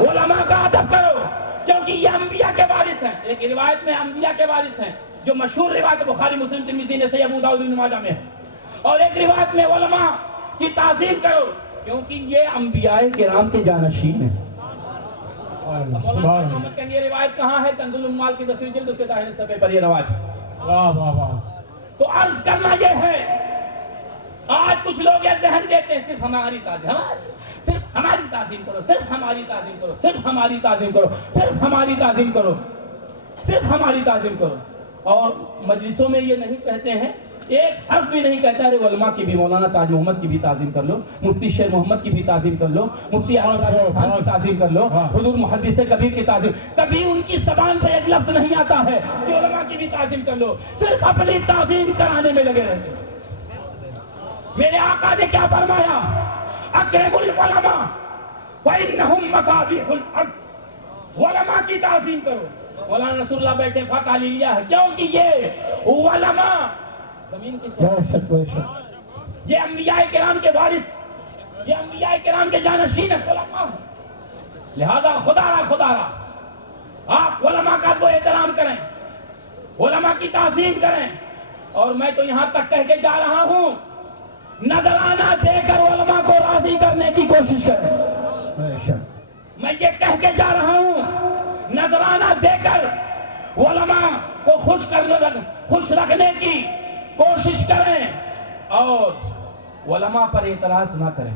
علماء کا ادب کرو کیونکہ یہ انبیاء کے وارث ہیں۔ ایک روایت میں انبیاء کے وارث ہیں جو مشہور روایت بخاری مسلم ترمذی نسائی ابو داؤد ابن ماجہ میں ہے، اور ایک روایت میں علماء کی تعظیم کرو کیونکہ یہ انبیاء کرام کے جانشین ہیں۔ مولانا محمد کہیں یہ روایت کہاں ہے؟ کنز الاموال کی 10ویں جلد اس کے داہنے صفحے پر یہ روایت ہے۔ تو عرض کرنا یہ ہے، آج کچھ لوگ یہ ذہن دیتے ہیں صرف ہماری تعظیم، صرف ہماری تعظیم کرو، صرف ہماری تعظیم کرو، صرف ہماری تعظیم کرو، صرف ہماری تعظیم کرو، صرف ہماری تعظیم کرو۔ اور مجلسوں میں یہ نہیں کہتے ہیں، ایک حرف بھی نہیں کہتا ہے علماء کی بھی، مولانا تاج محمد کی بھی تعظیم کر لو، مفتی شیر محمد کی بھی تعظیم کر لو، مفتی احمد راجستھان کی تعظیم کر لو، حضور محدث کبیر کی تعظیم، کبھی ان کی زبان پہ ایک لفظ نہیں آتا ہے کہ علماء کی بھی تعظیم کر لو، صرف اپنی تعظیم کرانے میں لگے رہتے ہیں۔ میرے آقا نے کیا فرمایا؟ اکرم العلماء فإنہم مصابیح الارض، علماء کی تعظیم کرو۔ مولانا رسول اللہ بیٹھے فاتح لے لیا ہے کیونکہ یہ علماء زمین کی یہ انبیاء کرام کے وارث، یہ انبیاء کرام کے جانشین علماء ہیں۔ لہذا خدا را آپ علماء کا ادب و احترام کریں، علماء کی تعظیم کریں۔ اور میں تو یہاں تک کہہ کے جا رہا ہوں، نذرانہ دے کر علماء کو راضی کرنے کی کوشش کریں۔ میں یہ کہہ کے جا رہا ہوں، نذرانہ دے کر علماء کو خوش رکھنے کی کوشش کریں اور علماء پر اعتراض نہ کریں۔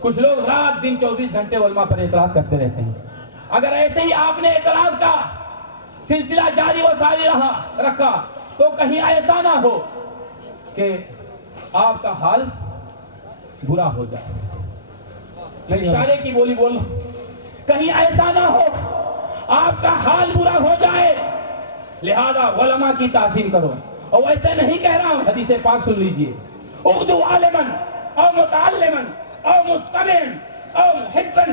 کچھ لوگ رات دن 24 گھنٹے علماء پر اعتراض کرتے رہتے ہیں۔ اگر ایسے ہی آپ نے اعتراض کا سلسلہ جاری و ساری رکھا تو کہیں ایسا نہ ہو کہ آپ کا حال برا ہو جائے۔ میں اشارے کی بولی بول رہا ہوں، کہیں ایسا نہ ہو آپ کا حال برا ہو جائے، لہذا علماء کی تعظیم کرو۔ اور ویسے نہیں کہہ رہا ہوں، حدیث پاک سن لیجئے، اغدو عالما او متعلما او مستمعا او محبا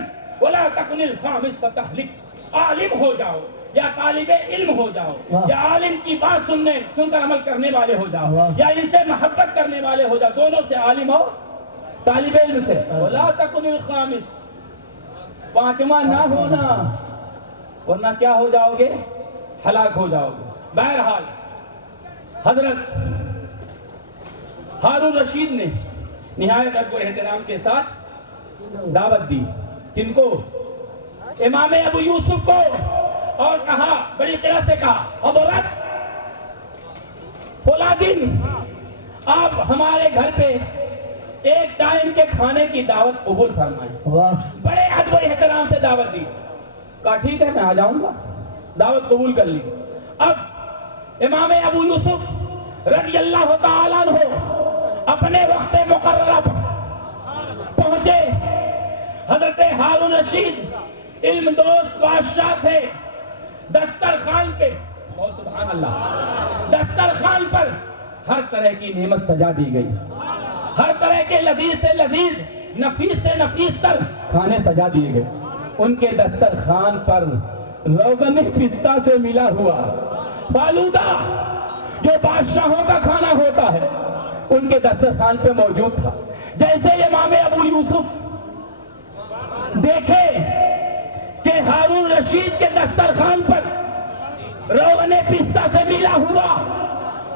ولا تکن الخامس فتہلک۔ عالم ہو جاؤ یا طالب علم ہو جاؤ یا عالم کی بات سن کر عمل کرنے والے ہو جاؤ یا ان سے محبت کرنے والے ہو جاؤ، دونوں سے، عالم ہو طالب علم سے۔ ولا تکن الخامس، پانچواں نہ ہونا، ورنہ کیا ہو جاؤ گے؟ ہلاک ہو جاؤ گے۔ بہرحال حضرت ہارون رشید نے نہایت ادب و احترام کے ساتھ دعوت دی، کن کو؟ امام ابو یوسف کو، اور کہا، بڑی قرآن سے کہا، حضرت فلاں دن آپ ہمارے گھر پہ ایک ٹائم کے کھانے کی دعوت قبول فرمائیں۔ بڑے ادب و احترام سے دعوت دی۔ کہا ٹھیک ہے میں آ جاؤں گا، دعوت قبول کر لی۔ اب امام ابو یوسف رضی اللہ تعالیٰ عنہ اپنے وقت مقررہ پر پہنچے۔ حضرت ہارون رشید علم دوست بادشاہ تھے، دسترخوان پہ، سبحان اللہ، دسترخوان پر ہر طرح کی نعمت سجا دی گئی، ہر طرح کے لذیذ سے لذیذ، نفیس سے نفیس تر کھانے سجا دیے گئے۔ ان کے دسترخوان پر روغن پستہ سے ملا ہوا فالودہ جو بادشاہوں کا کھانا ہوتا ہے ان کے دسترخوان پہ موجود تھا۔ جیسے امام ابو یوسف دیکھے کہ ہارون رشید کے دسترخوان پر روغن پستہ سے ملا ہوا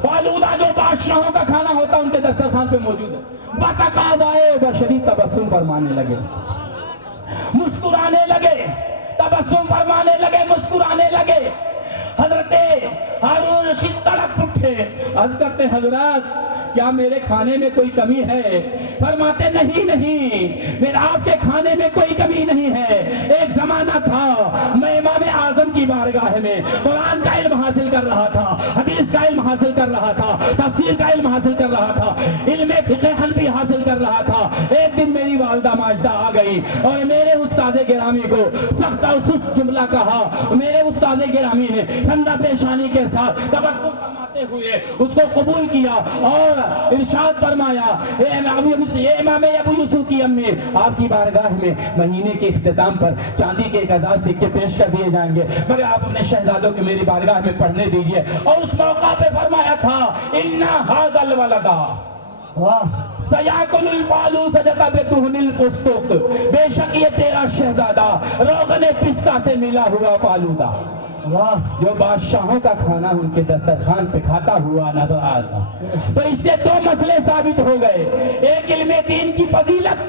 فالودہ جو بادشاہوں کا کھانا ہوتا ان کے دسترخوان پہ موجود ہے۔ بتقاضائے بشری تبسم فرمانے لگے، مسکرانے لگے، تبسم فرمانے لگے، مسکرانے لگے۔ حضرت ہارون رشید تڑپ اٹھے، عرض کرتے حضرات کیا میرے کھانے میں کوئی کمی ہے؟ فرماتے نہیں نہیں، میرا آپ کے کھانے میں کوئی کمی نہیں ہے۔ ایک زمانہ تھا میں امام اعظم کی بارگاہ میں قرآن کا علم حاصل کر رہا تھا، حدیث کا علم حاصل کر رہا تھا، تفسیر کا علم حاصل کر رہا تھا، علم فقہ حنفی حاصل کر رہا تھا۔ ایک دن میری والدہ ماجدہ آ گئی اور میرے استاد گرامی کو سخت اور سست جملہ کہا۔ میرے استاد گرامی نے خندہ پیشانی کے ساتھ تبسم فرماتے ہوئے اس کو قبول کیا اور ارشاد فرمایا، اے امام ابو یوسف کی امی، آپ کی بارگاہ میں مہینے کے اختتام پر چاندی کے 1000 سکے پیش کر دیے جائیں گے، مگر آپ اپنے شہزادوں کو میری بارگاہ میں پڑھنے دیجئے۔ اور اس موقع پہ فرمایا تھا اِنَّا هَذَا الْوَلَدَ سَيَأْكُلُ الْفَالُ سَجَدَ بِدُهْنِ الْفُسْتُقِ، بے شک یہ تیرا شہزادہ روغن پستہ سے ملا ہوا فالودہ جو بادشاہوں کا کھانا ان کے دسترخوان پہ کھاتا ہوا نظر آتا۔ تو اس سے دو مسئلے ثابت ہو گئے، ایک علم دین کی فضیلت،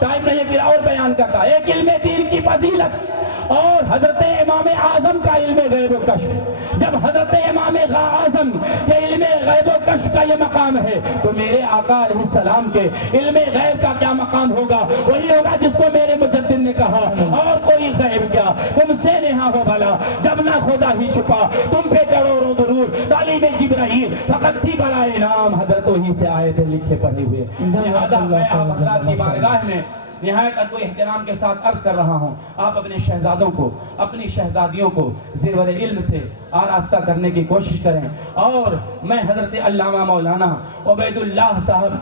ٹائم نہیں پھر اور بیان کرتا، ایک علم دین کی فضیلت اور حضرت امام اعظم کا علم غیب و کشف۔ جب حضرت امام اعظم کے علم غیب و کشف کا یہ مقام ہے تو میرے آقا علیہ السلام کے علم غیب کا کیا مقام ہوگا؟ وہی ہوگا جس کو میرے مجدد نے کہا، اور کوئی غیب کیا تم سے نہا ہو بھلا، جب نہ خدا ہی چھپا تم پہ کروڑوں درود، تعلیم جبرائیل فقط تھی برائے نام، حضرت وہی سے آئے تھے لکھے پڑھے ہوئے۔ لہذا میں آپ حضرات کی بارگاہ میں نہایت ادب و احترام کے ساتھ عرض کر رہا ہوں، آپ اپنے شہزادوں کو، اپنی شہزادیوں کو زیور علم سے آراستہ کرنے کی کوشش کریں۔ اور میں حضرت علامہ مولانا عبید اللہ صاحب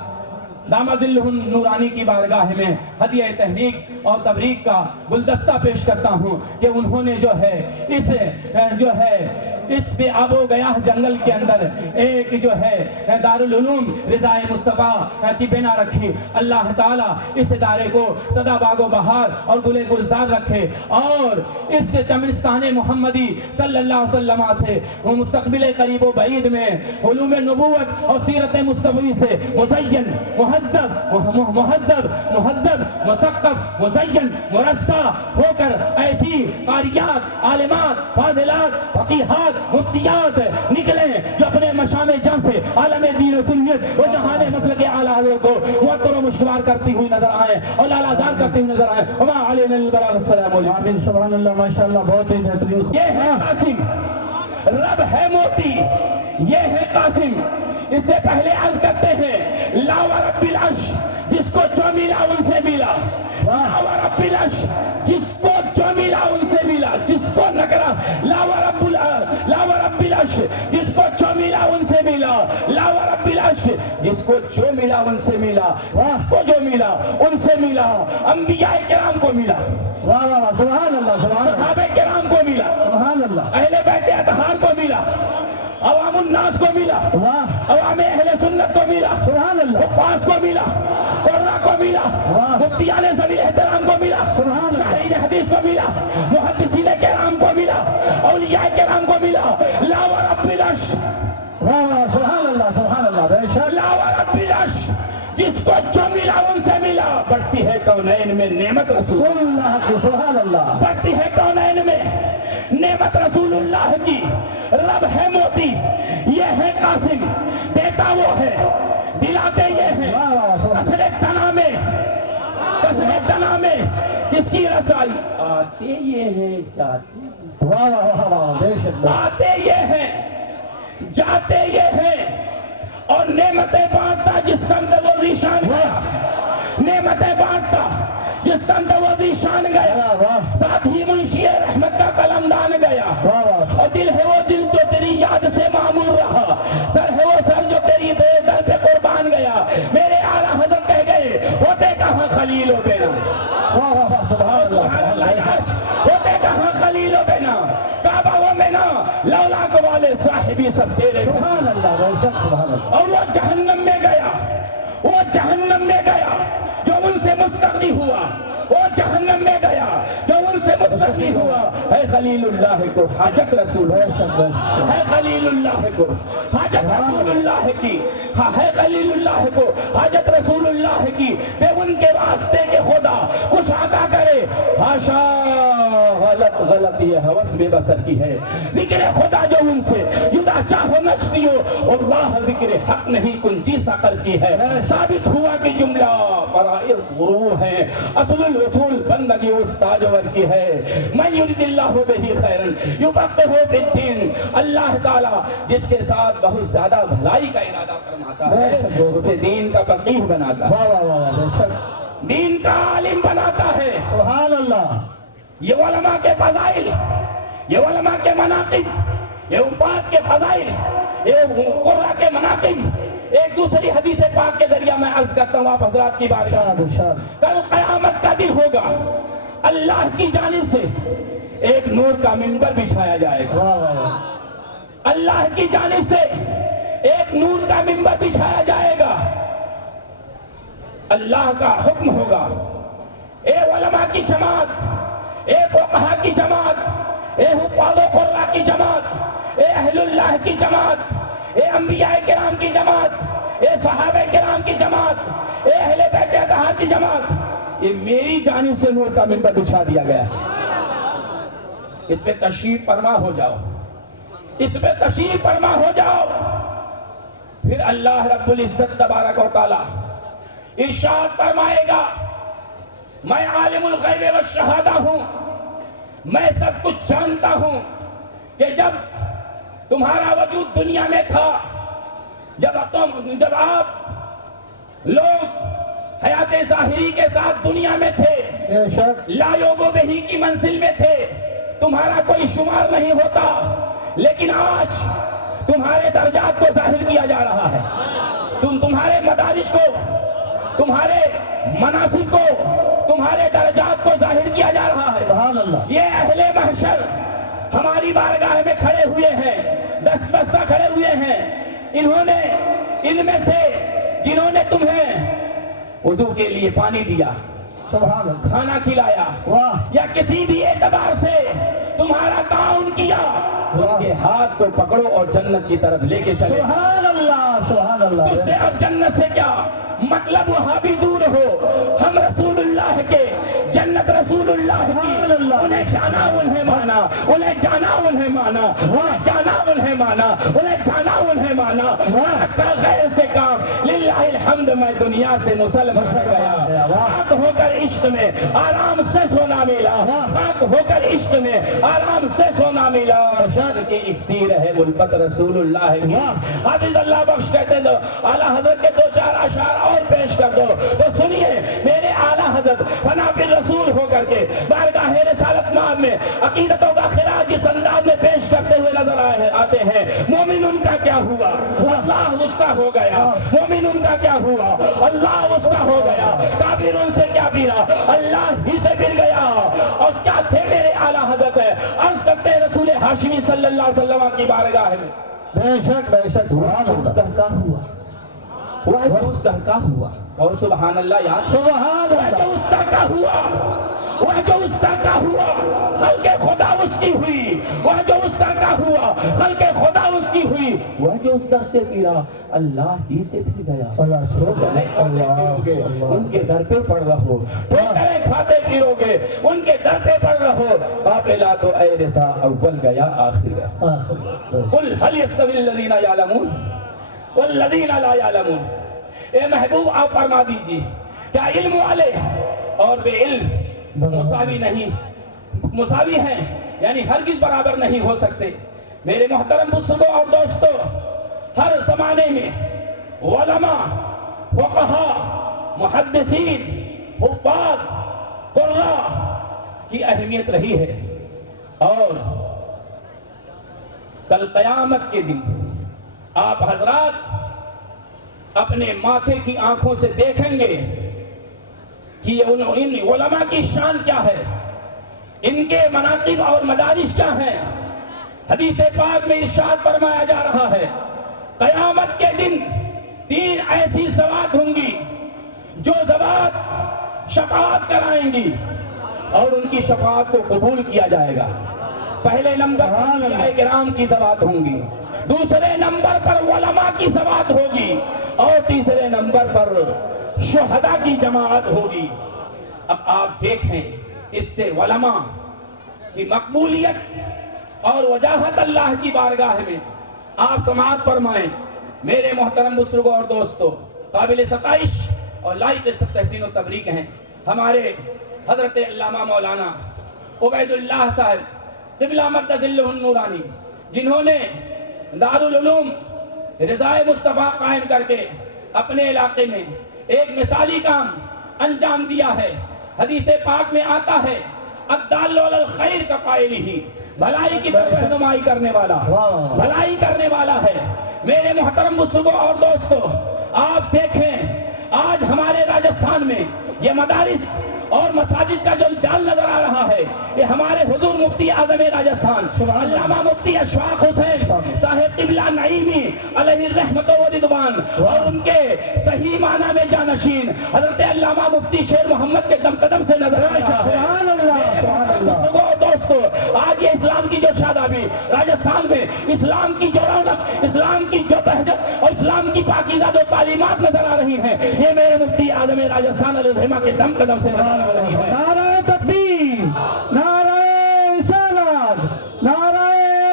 دامت نورانی کی بارگاہ میں ہدیہ تہنیک اور تبریک کا گلدستہ پیش کرتا ہوں کہ انہوں نے اس بے آب و گیاہ جنگل کے اندر ایک دارالعلوم رضا مصطفیٰ کی بنا رکھی۔ اللہ تعالیٰ اس ادارے کو سدا باغ و بہار اور گل گلزار رکھے اور اس چمنستان محمدی صلی اللہ علیہ وسلم سے مستقبل قریب و بعید میں علوم نبوت اور سیرت مصطفی سے مزین مہذب مثقف مزین مرصع ہو کر ایسی قاریات، عالمات، فاضلات، فقیہات، مفتیات نکلیں جو اپنے مشام جان سے عالم دین و سنت و جہان مسلک اعلیٰ حضرت کو معطر و مشکوار کرتی ہوئی نظر آئیں اور لالہ زار کرتی ہوئی نظر آئیں۔ وما علینا البلاغ، السلام علیکم۔ آمین، سبحان اللہ، ماشاءاللہ، بہت ہی بہترین۔ یہ ہے قاسم، رب ہے موتی، یہ ہے قاسم۔ اس سے پہلے عرض کرتے ہیں لا ورب العرش، جس کو جو ملا ان سے ملا، لا ورب العرش، جس کو جو ملا ان سے ملا، جس کو نکرا لا ورب العرش، جس کو جو ملا ان سے ملا، لا ورب العرش، جس کو جو ملا ان سے ملا، جس کو جو ملا ان سے ملا۔ انبیاء کرام کو ملا، واہ واہ واہ، سبحان اللہ، سبحان اللہ، صحابہ کرام کو ملا، سبحان اللہ، اہل بیت اطہار کو ملا، عوام الناس کو ملا، واہ، عوام اہل سنت کو ملا، سبحان اللہ، حفاظ کو ملا، قرآن کو ملا، واہ، مفتیان ذوی احترام کو ملا، سبحان اللہ، شاہین حدیث کو ملا، محدثین کرام کو ملا، اولیاء کرام کو ملا۔ لا ورب العرش، واہ واہ، سبحان اللہ، سبحان اللہ، بے شک، لا ورب العرش، جس کو جو ملا ان سے ملا۔ بڑھتی ہے کونین میں نعمت رسول اللہ کی، سبحان اللہ، بڑھتی ہے کونین میں نعمت رسول اللہ کی۔ رب ہے موتی، یہ ہے قاسم، دیتا وہ ہے، دلاتے یہ ہیں۔ کسر تنا میں کس کی رسائی؟ آتے یہ ہیں، جاتے واہ واہ واہ واہ، بے شک، آتے یہ ہیں، جاتے یہ ہیں، اور نعمتیں بانٹتا جس سمت وہ ریشان گیا، نعمتیں بانٹتا جس سمت وہ ریشان گیا، ساتھ ہی منشی رحمت کا قلم دان گیا، اور دل ہے وہ دل جو تیری یاد سے معمور رہا، سر ہے وہ سر جو تیری در پہ قربان گیا۔ میرے اعلیٰ حضرت کہہ گئے ہوتے کہاں خلیل و بینا، واہ واہ واہ، سبحان اللہ یار، ہوتے کہاں خلیل و بینا، کعبہ و مینا لولاک والے صاحبی سب تیرے، سبحان اللہ، بے شک، سبحان اللہ، اور وہ جہنم میں گیا، وہ جہنم میں گیا جو ان سے مستغنی ہوا، وہ جہنم میں گیا جو ان سے میسر نہیں ہوا ہے خلیل اللہ کو حاجت رسول ہے خلیل اللہ کو حاجت رسول اللہ کی ہے خلیل اللہ کو حاجت رسول اللہ کی بے ان کے واسطے کے خدا کچھ عطا کرے حاشا غلط یہ حوث بے بسر کی ہے ذکر خدا جو ان سے جدا چاہو نشتی ہو اللہ ذکر حق نہیں کنجی سقر کی ہے ثابت ہوا کہ جملہ فرائض غرور ہے اصل الوصول بندگی استاجور کی ہے من یرید اللہ بہی خیرن یفقہہ فی الدین اللہ تعالیٰ جس کے ساتھ بہت زیادہ بھلائی کا ارادہ فرماتا ہے اسے دین کا فقیہ بناتا ہے دین کا عالم بناتا ہے سبحان اللہ یہ علماء کے فضائل یہ علماء کے مناقب یہ عباد کے فضائل یہ قرآن کے مناقب ایک دوسری حدیث پاک کے ذریعہ میں عرض کرتا ہوں آپ حضرات کی بارگاہ کل قیامت کا دن ہوگا اللہ کی جانب سے ایک نور کا منبر بچھایا جائے گا اللہ کی جانب سے ایک نور کا منبر بچھایا جائے گا اللہ کا حکم ہوگا اے علماء کی جماعت اے فقہا کی جماعت اے حفاظ و قراء کی جماعت اے اہل اللہ کی جماعت اے انبیاء کرام کی جماعت اے صحابہ کرام کی جماعت اے اہل بیت اطہار کی جماعت یہ میری جانب سے نور کا منبر بچھا دیا گیا ہے اس پہ تشریف فرما ہو جاؤ اس پہ تشریف فرما ہو جاؤ پھر اللہ رب العزت تبارک و تعالی ارشاد فرمائے گا میں عالم الغیب والشہادہ ہوں میں سب کچھ جانتا ہوں کہ جب تمہارا وجود دنیا میں تھا جب آپ لوگ حیات ظاہری کے ساتھ دنیا میں تھے لا یوب و بہی کی منزل میں تھے تمہارا کوئی شمار نہیں ہوتا لیکن آج تمہارے درجات کو ظاہر کیا جا رہا ہے تمہارے مدارج کو تمہارے مناسب کو تمہارے درجات کو ظاہر کیا جا رہا ہے یہ اہل محشر ہماری بارگاہ میں کھڑے ہوئے ہیں دست بستہ کھڑے ہوئے ہیں انہوں نے ان میں سے جنہوں نے تمہیں وضو کے لیے پانی دیا کھانا کھلایا یا کسی بھی اعتبار سے تمہارا تعاون کیا ان کے ہاتھ کو پکڑو اور جنت کی طرف لے کے چلے سبحان اللہ سبحان اللہ اس سے اب جنت سے کیا مطلب وہاں بھی دور ہو ہم رسول اللہ کے جنت رسول اللہ کی انہیں جانا انہیں مانا انہیں جانا انہیں مانا انہیں جانا انہیں مانا انہیں جانا انہیں مانا غیر سے کام للہ الحمد میں دنیا سے مسلم ہو گیا خاک ہو کر عشق میں آرام سے سونا ملا خاک ہو کر عشق میں آرام سے سونا ملا جان کی اکسیر ہے الفت رسول اللہ کی حافظ اللہ بخش کہتے ہیں اعلیٰ حضرت کے دو چار اشعار اور پیش کر دو تو سنیے میرے اعلیٰ حضرت فنا پھر رسول ہو کر کے بارگاہ رسالت مآب میں عقیدتوں کا خراج جس انداز میں پیش کرتے ہوئے نظر آتے ہیں مومن ان کا کیا ہوا اللہ اس کا ہو گیا مومن ان کا کیا ہوا اللہ اس کا ہو گیا کافر ان سے کیا پھرا اللہ ہی سے پھر گیا اور کیا تھے میرے اعلیٰ حضرت ہے عرض کرتے رسول ہاشمی صلی اللہ علیہ وسلم کی بارگاہ میں بے شک سبحان اللہ کا ہوا وہ جو اس طرح کا ہوا اور سبحان اللہ یاد سبحان وہ جو اس طرح کا ہوا وہ جو اس طرح کا ہوا خلق خدا اس کی ہوئی وہ جو اس طرح کا ہوا خلق خدا اس کی ہوئی وہ جو اس طرح سے پھرا اللہ ہی سے پھر گیا ان کے در پہ پڑ رہو ٹھوکریں کھاتے پھرو گے ان کے در پہ پڑ رہو قافلہ تو اے رضا اول گیا آخر گیا قل هل يستوي الذين يعلمون والذین لا یعلمون اے محبوب آپ فرما دیجئے کیا علم والے اور بے علم مساوی نہیں مساوی ہیں یعنی ہرگز برابر نہیں ہو سکتے میرے محترم بزرگوں اور دوستوں ہر زمانے میں علماء فقہا محدثین حفاظ قراء کی اہمیت رہی ہے اور کل قیامت کے دن آپ حضرات اپنے ماتھے کی آنکھوں سے دیکھیں گے کہ ان علماء کی شان کیا ہے ان کے مناقب اور مدارج کیا ہیں حدیث پاک میں ارشاد فرمایا جا رہا ہے قیامت کے دن 3 ایسی ذوات ہوں گی جو ذوات شفاعت کرائیں گی اور ان کی شفاعت کو قبول کیا جائے گا۔ پہلے نمبر پر انبیاء کرام کی ذوات ہوں گی، دوسرے نمبر پر علماء کی ذوات ہوگی، اور تیسرے نمبر پر شہداء کی جماعت ہوگی۔ اب آپ دیکھیں اس سے علماء کی مقبولیت اور وجاہت اللہ کی بارگاہ میں آپ سماعت فرمائیں۔ میرے محترم بزرگوں اور دوستوں، قابل ستائش اور لائق تحسین و تبریک ہیں ہمارے حضرت علامہ مولانا عبید اللہ صاحب قبلہ مقدسہ النورانی، جنہوں نے دارالعلوم رضائے مصطفیٰ قائم کر کے اپنے علاقے میں ایک مثالی کام انجام دیا ہے۔ حدیث پاک میں آتا ہے الدال علی الخیر کفاعلہ، بھلائی کی طرف رہنمائی کرنے والا بھلائی کرنے والا ہے۔ میرے محترم بزرگوں اور دوستوں، آپ دیکھیں آج ہمارے راجستھان میں یہ مدارس اور مساجد کا جو جال نظر آ رہا ہے، یہ ہمارے حضور مفتی اعظم راجستھان علامہ مفتی اشفاق حسین صاحب قبلہ نعیمی علیہ الرحمت و رضوان اور ان کے صحیح معنی میں جانشین حضرت علامہ مفتی شیر محمد کے دم قدم سے نظر آ رہا ہے۔ دوستو، آج یہ اسلام کی جو شادابی راجستھان میں، اسلام کی جو رونق، اسلام کی جو بہجت اور اسلام کی پاکیزہ جو تعلیمات نظر آ رہی ہیں، یہ میرے مفتی اعظم راجستھان علیہ الرحمہ کے دم قدم سے نظر آ رہی ہے۔ نعرہ تکبیر، نعرہ رسالت، نعرہ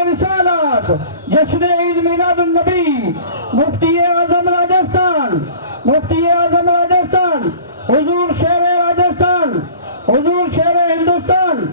رسالت، جشن عید میلاد النبی، مفتی اعظم راجستھان، مفتی اعظم راجستھان، حضور شیر راجستھان، حضور شیر ہندوستان۔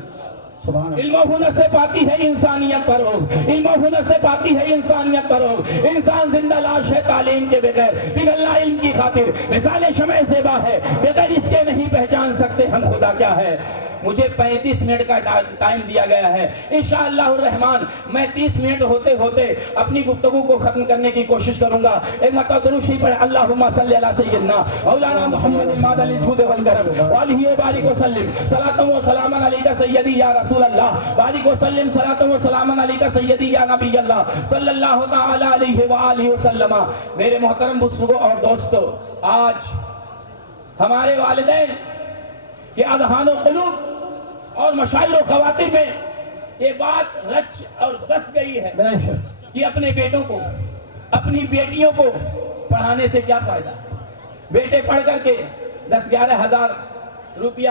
علم و ہنر سے پاتی ہے انسانیت فروغ، علم و ہنر سے پاتی ہے انسانیت فروغ۔ انسان زندہ لاش ہے تعلیم کے بغیر، پگھلنا علم کی خاطر۔ مثال شمع زیبا ہے، بغیر اس کے نہیں پہچان سکتے ہم خدا کیا ہے۔ مجھے 35 منٹ کا ٹائم دیا گیا ہے، انشاءاللہ الرحمن میں 30 منٹ ہوتے ہوتے اپنی گفتگو کو ختم کرنے کی کوشش کروں گا۔ ایک مرتبہ درود شریف پڑھیں، اللہم صلی علی سیدنا مولانا محمد مادل الجود والکرم وآلہ وبارک وسلم، صلاۃ و سلام علیک سیدی یا رسول اللہ، بارک وسلم، صلاۃ و سلام علیک سیدی یا نبی اللہ صلی اللہ تعالی علیہ وآلہ وسلم۔ میرے محترم بزرگوں اور دوستو، آج ہمارے والدین کے اذہان و قلوب اور مشاعر و خواتین میں یہ بات رچ اور بس گئی ہے کہ اپنے بیٹوں کو، اپنی بیٹیوں کو پڑھانے سے کیا فائدہ۔ بیٹے پڑھ کر کے 10-11 ہزار روپیہ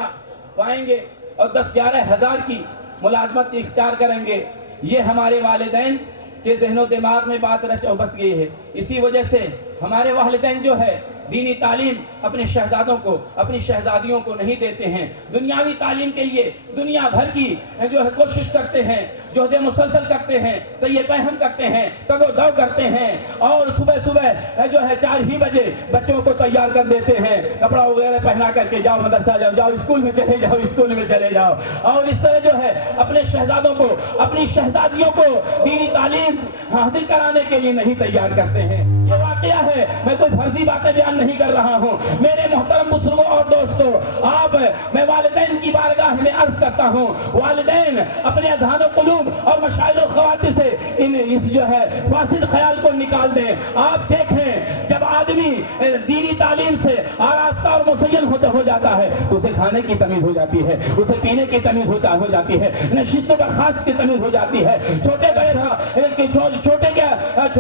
پائیں گے اور 10-11 ہزار کی ملازمت اختیار کریں گے۔ یہ ہمارے والدین کے ذہن و دماغ میں بات رچ اور بس گئی ہے۔ اسی وجہ سے ہمارے والدین جو ہے دینی تعلیم اپنے شہزادوں کو، اپنی شہزادیوں کو نہیں دیتے ہیں۔ دنیاوی تعلیم کے لیے دنیا بھر کی جو ہے کوشش کرتے ہیں، جہد مسلسل کرتے ہیں، سعی پہم کرتے ہیں، تگ و دو کرتے ہیں، اور صبح صبح جو ہے 4 ہی بجے بچوں کو تیار کر دیتے ہیں، کپڑا وغیرہ پہنا کر کے جاؤ مدرسہ جاؤ، جاؤ اسکول میں چلے جاؤ، اسکول میں چلے جاؤ، اور اس طرح جو ہے اپنے شہزادوں کو، اپنی شہزادیوں کو دینی تعلیم حاصل کرانے کے لیے نہیں تیار کرتے ہیں۔ یہ واقعہ ہے، میں کوئی فرضی باتیں بیان نہیں کر رہا ہوں۔ میرے محترم بزرگوں اور دوستوں، آپ میں والدین کی بارگاہ میں عرض کرتا ہوں، والدین اپنے اذہان و قلوب اور مشاعر و خواتین سے اس جو ہے فاسد خیال کو نکال دیں۔ آپ دیکھیں جب آدمی دینی تعلیم سے آراستہ اور مسین ہو جاتا ہے تو اسے کھانے کی تمیز ہو جاتی ہے، اسے پینے کی تمیز ہو جاتی ہے، نشست و برخاست کی تمیز ہو جاتی ہے، چھوٹے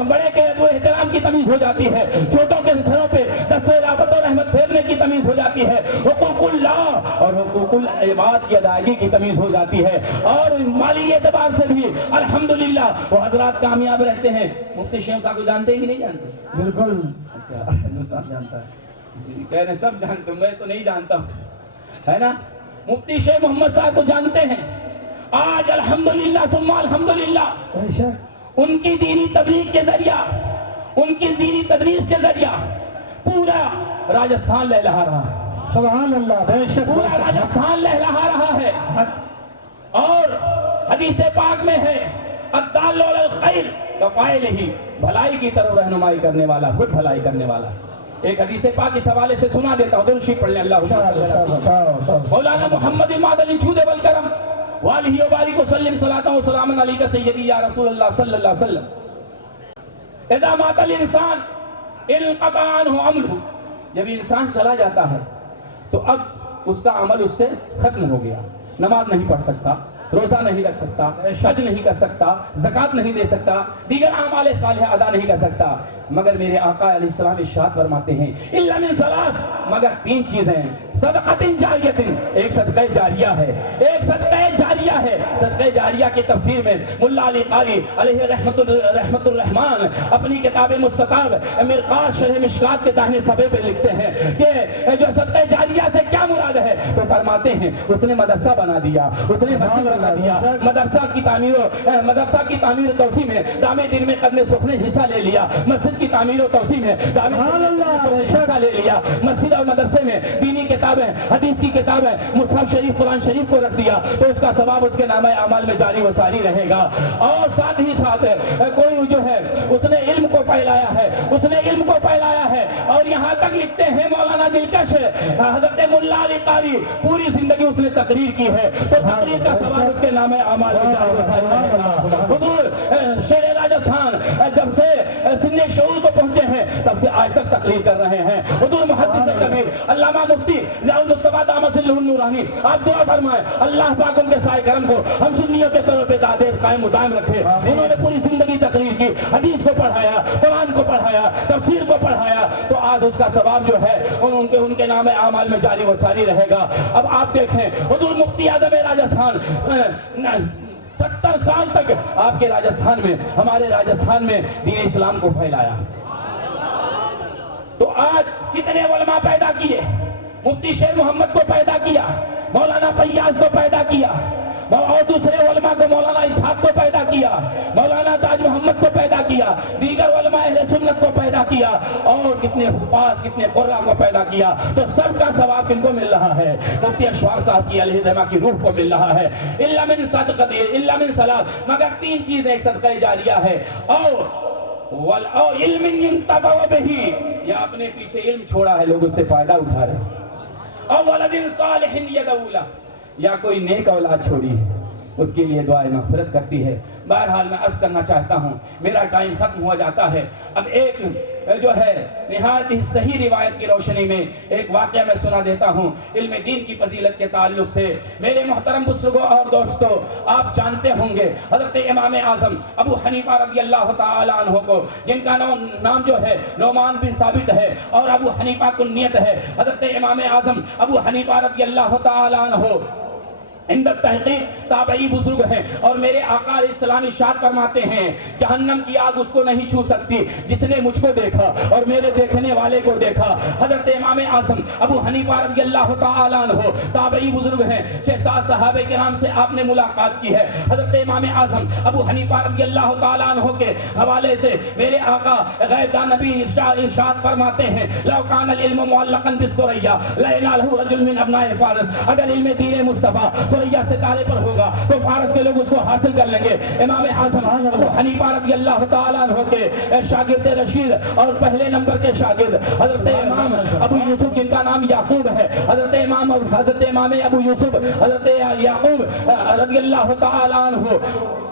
بڑے کے احترام کی تمیز ہو جاتی ہے، چھوٹوں کے سروں پہ دست رافت و رحمت پھیرنے کی تمیز ہو جاتی ہے، حقوق اللہ اور حقوق العباد کی ادائیگی کی تمیز ہو جاتی ہے، اور مالی اعتبار سے بھی الحمدللہ وہ حضرات کامیاب رہتے ہیں۔ مفتی شیخ صاحب کو جانتے ہیں کہ نہیں جانتے؟ بالکل اچھا، ہندوستان جانتا ہے، کہہ رہے سب جانتے ہیں، میں تو نہیں جانتا ہوں، ہے نا؟ مفتی شیخ محمد صاحب کو جانتے ہیں۔ آج الحمدللہ ثم الحمدللہ ان کی دینی تبلیغ کے ذریعہ، ان کی دینی تدریس کے ذریعہ پورا راجستھان لہلہا رہا ہے۔ سبحان اللہ، بے شک پورا راجستھان لہلہا رہا ہے، اور حدیث پاک میں ہے الدال علی الخیر کفاعلہ، بھلائی کی طرف رہنمائی کرنے والا خود بھلائی کرنے والا۔ ایک حدیث پاک اس حوالے سے سنا دیتا ہوں، درود شریف پڑھ لیں، اللہم صلی علی سیدنا مولانا محمد مادل الجود والکرم وآلہ وبارک وسلم، صلاۃ و سلام علیک سیدی یا رسول اللہ صلی اللہ علیہ وسلم۔ اذا مات الانسان انقطع عنہ عملہ، جب انسان چلا جاتا ہے تو اب اس کا عمل اس سے ختم ہو گیا۔ نماز نہیں پڑھ سکتا، روزہ نہیں رکھ سکتا، حج نہیں کر سکتا، زکوٰۃ نہیں دے سکتا، دیگر اعمال صالحہ ادا نہیں کر سکتا، مگر میرے آقا علیہ السلام ارشاد فرماتے ہیں الا من ثلاث، مگر 3 چیزیں ہیں، صدقۃ جاریۃ، ایک صدقہ جاریہ ہے، ایک صدقہ جاریہ ہے۔ صدقہ جاریہ کی تفسیر میں ملا علی قاری علیہ رحمت الرحمن اپنی کتاب مستطاب مرقات شرح مشکات کے داہنے صفحے پہ لکھتے ہیں کہ جو صدقہ جاریہ سے کیا مراد ہے، تو فرماتے ہیں اس نے مدرسہ بنا دیا، اس نے مسجد بنا دیا، مدرسہ کی تعمیر و توسیع میں دامے دن میں قدم سخن نے حصہ لے لیا، مسجد کی تعمیر و توسیع میں دامے دن میں حصہ لے لیا، مسجد اور مدرسے میں دینی کتابیں، حدیث کی کتابیں، مصحف شریف، قرآن شریف کو رکھ دیا، تو اس کا ثواب اس کے نامہ اعمال میں جاری و ساری رہے گا۔ اور ساتھ ہی ساتھ کوئی جو ہے اس نے علم کو پھیلایا ہے، اس نے علم کو پھیلایا ہے، اور یہاں تک لکھتے ہیں مولانا دلکش حضرت ملا علی قاری پوری زندگی اس نے تقریر کی ہے، تو تقریر کا ثواب اس کے نامہ اعمال میں جاری و ساری رہے گا۔ حضور شیر راجستھان جب سے سن شعور کو پہنچے ہیں تب سے آج تک تقریر کر رہے ہیں۔ حضور محدث کبیر علامہ مفتی ضیاء المصطفیٰ دامت ظلہ النورانی، آپ دعا فرمائیں اللہ پاک ان کے سائے کرم کو ہم سنیوں کے طور پہ دائر قائم و دائم رکھے۔ انہوں نے پوری زندگی تقریر کی، حدیث کو پڑھایا، قرآن کو پڑھایا، تفسیر کو پڑھایا، تو آج اس کا ثواب جو ہے ان کے نام اعمال میں جاری و ساری رہے گا۔ اب آپ دیکھیں حضور مفتی اعظم راجستھان 70 سال تک آپ کے راجستھان میں، ہمارے راجستھان میں دین اسلام کو پھیلایا، تو آج کتنے علماء پیدا کیے، مفتی شیر محمد کو پیدا کیا، مولانا فیاض کو پیدا کیا، اور دوسرے علماء کو مولانا اسحاق کو پیدا کیا، مولانا تاج محمد کو پیدا کیا، دیگر علماء اہل سنت کو پیدا کیا، اور کتنے حفاظ، کتنے قراء کو پیدا کیا، تو سب کا ثواب کن کو مل رہا ہے؟ مفتی اشفاق صاحب کی علیہ رحمہ کی روح کو مل رہا ہے۔ الا من صدقۃ، الا من ثلاث، مگر 3 چیزیں، ایک صدقہ جاریہ ہے، اور علم ينتفع به، یا اپنے پیچھے علم چھوڑا ہے لوگ اس سے فائدہ اٹھا رہے ہیں، اور ولد صالح يدعو له، یا کوئی نیک اولاد چھوڑی ہے اس کے لیے دعائیں مغفرت کرتی ہے۔ بہرحال میں عرض کرنا چاہتا ہوں، میرا ٹائم ختم ہوا جاتا ہے، اب ایک جو ہے نہایت ہی صحیح روایت کی روشنی میں ایک واقعہ میں سنا دیتا ہوں علم دین کی فضیلت کے تعلق سے۔ میرے محترم بزرگوں اور دوستوں، آپ جانتے ہوں گے حضرت امام اعظم ابو حنیفہ رضی اللہ تعالی عنہ کو، جن کا نام جو ہے نعمان بن ثابت ہے اور ابو حنیفہ کنیت ہے، حضرت امام اعظم ابو حنیفہ رضی اللہ تعالی عنہ عند تحقیق تابعی بزرگ ہیں، اور میرے آقا علیہ السلام ارشاد فرماتے ہیں جہنم کی آگ اس کو نہیں چھو سکتی جس نے مجھ کو دیکھا اور میرے دیکھنے والے کو دیکھا۔ حضرت امام اعظم ابو حنیفہ رضی اللہ تعالی عنہ تابعی بزرگ ہیں، 6-7 صحابہ کرام سے آپ نے ملاقات کی ہے۔ حضرت امام اعظم ابو حنیفہ رضی اللہ تعالی عنہ کے حوالے سے میرے آقا غیب دان نبی ارشاد فرماتے ہیں لو کان العلم معلقا بالثریا لینالہ رجل من ابناء فارس، اگر علم دین مصطفیٰ ثریا ستارے پر ہوگا تو فارس کے لوگ اس کو حاصل کر لیں گے۔ امام اعظم ابو حنیفہ رضی اللہ تعالی عنہ کے شاگرد رشید اور پہلے نمبر کے شاگرد حضرت امام ابو یوسف، جن کا نام یعقوب ہے، حضرت امام ابو یوسف حضرت یعقوب رضی اللہ تعالی عنہ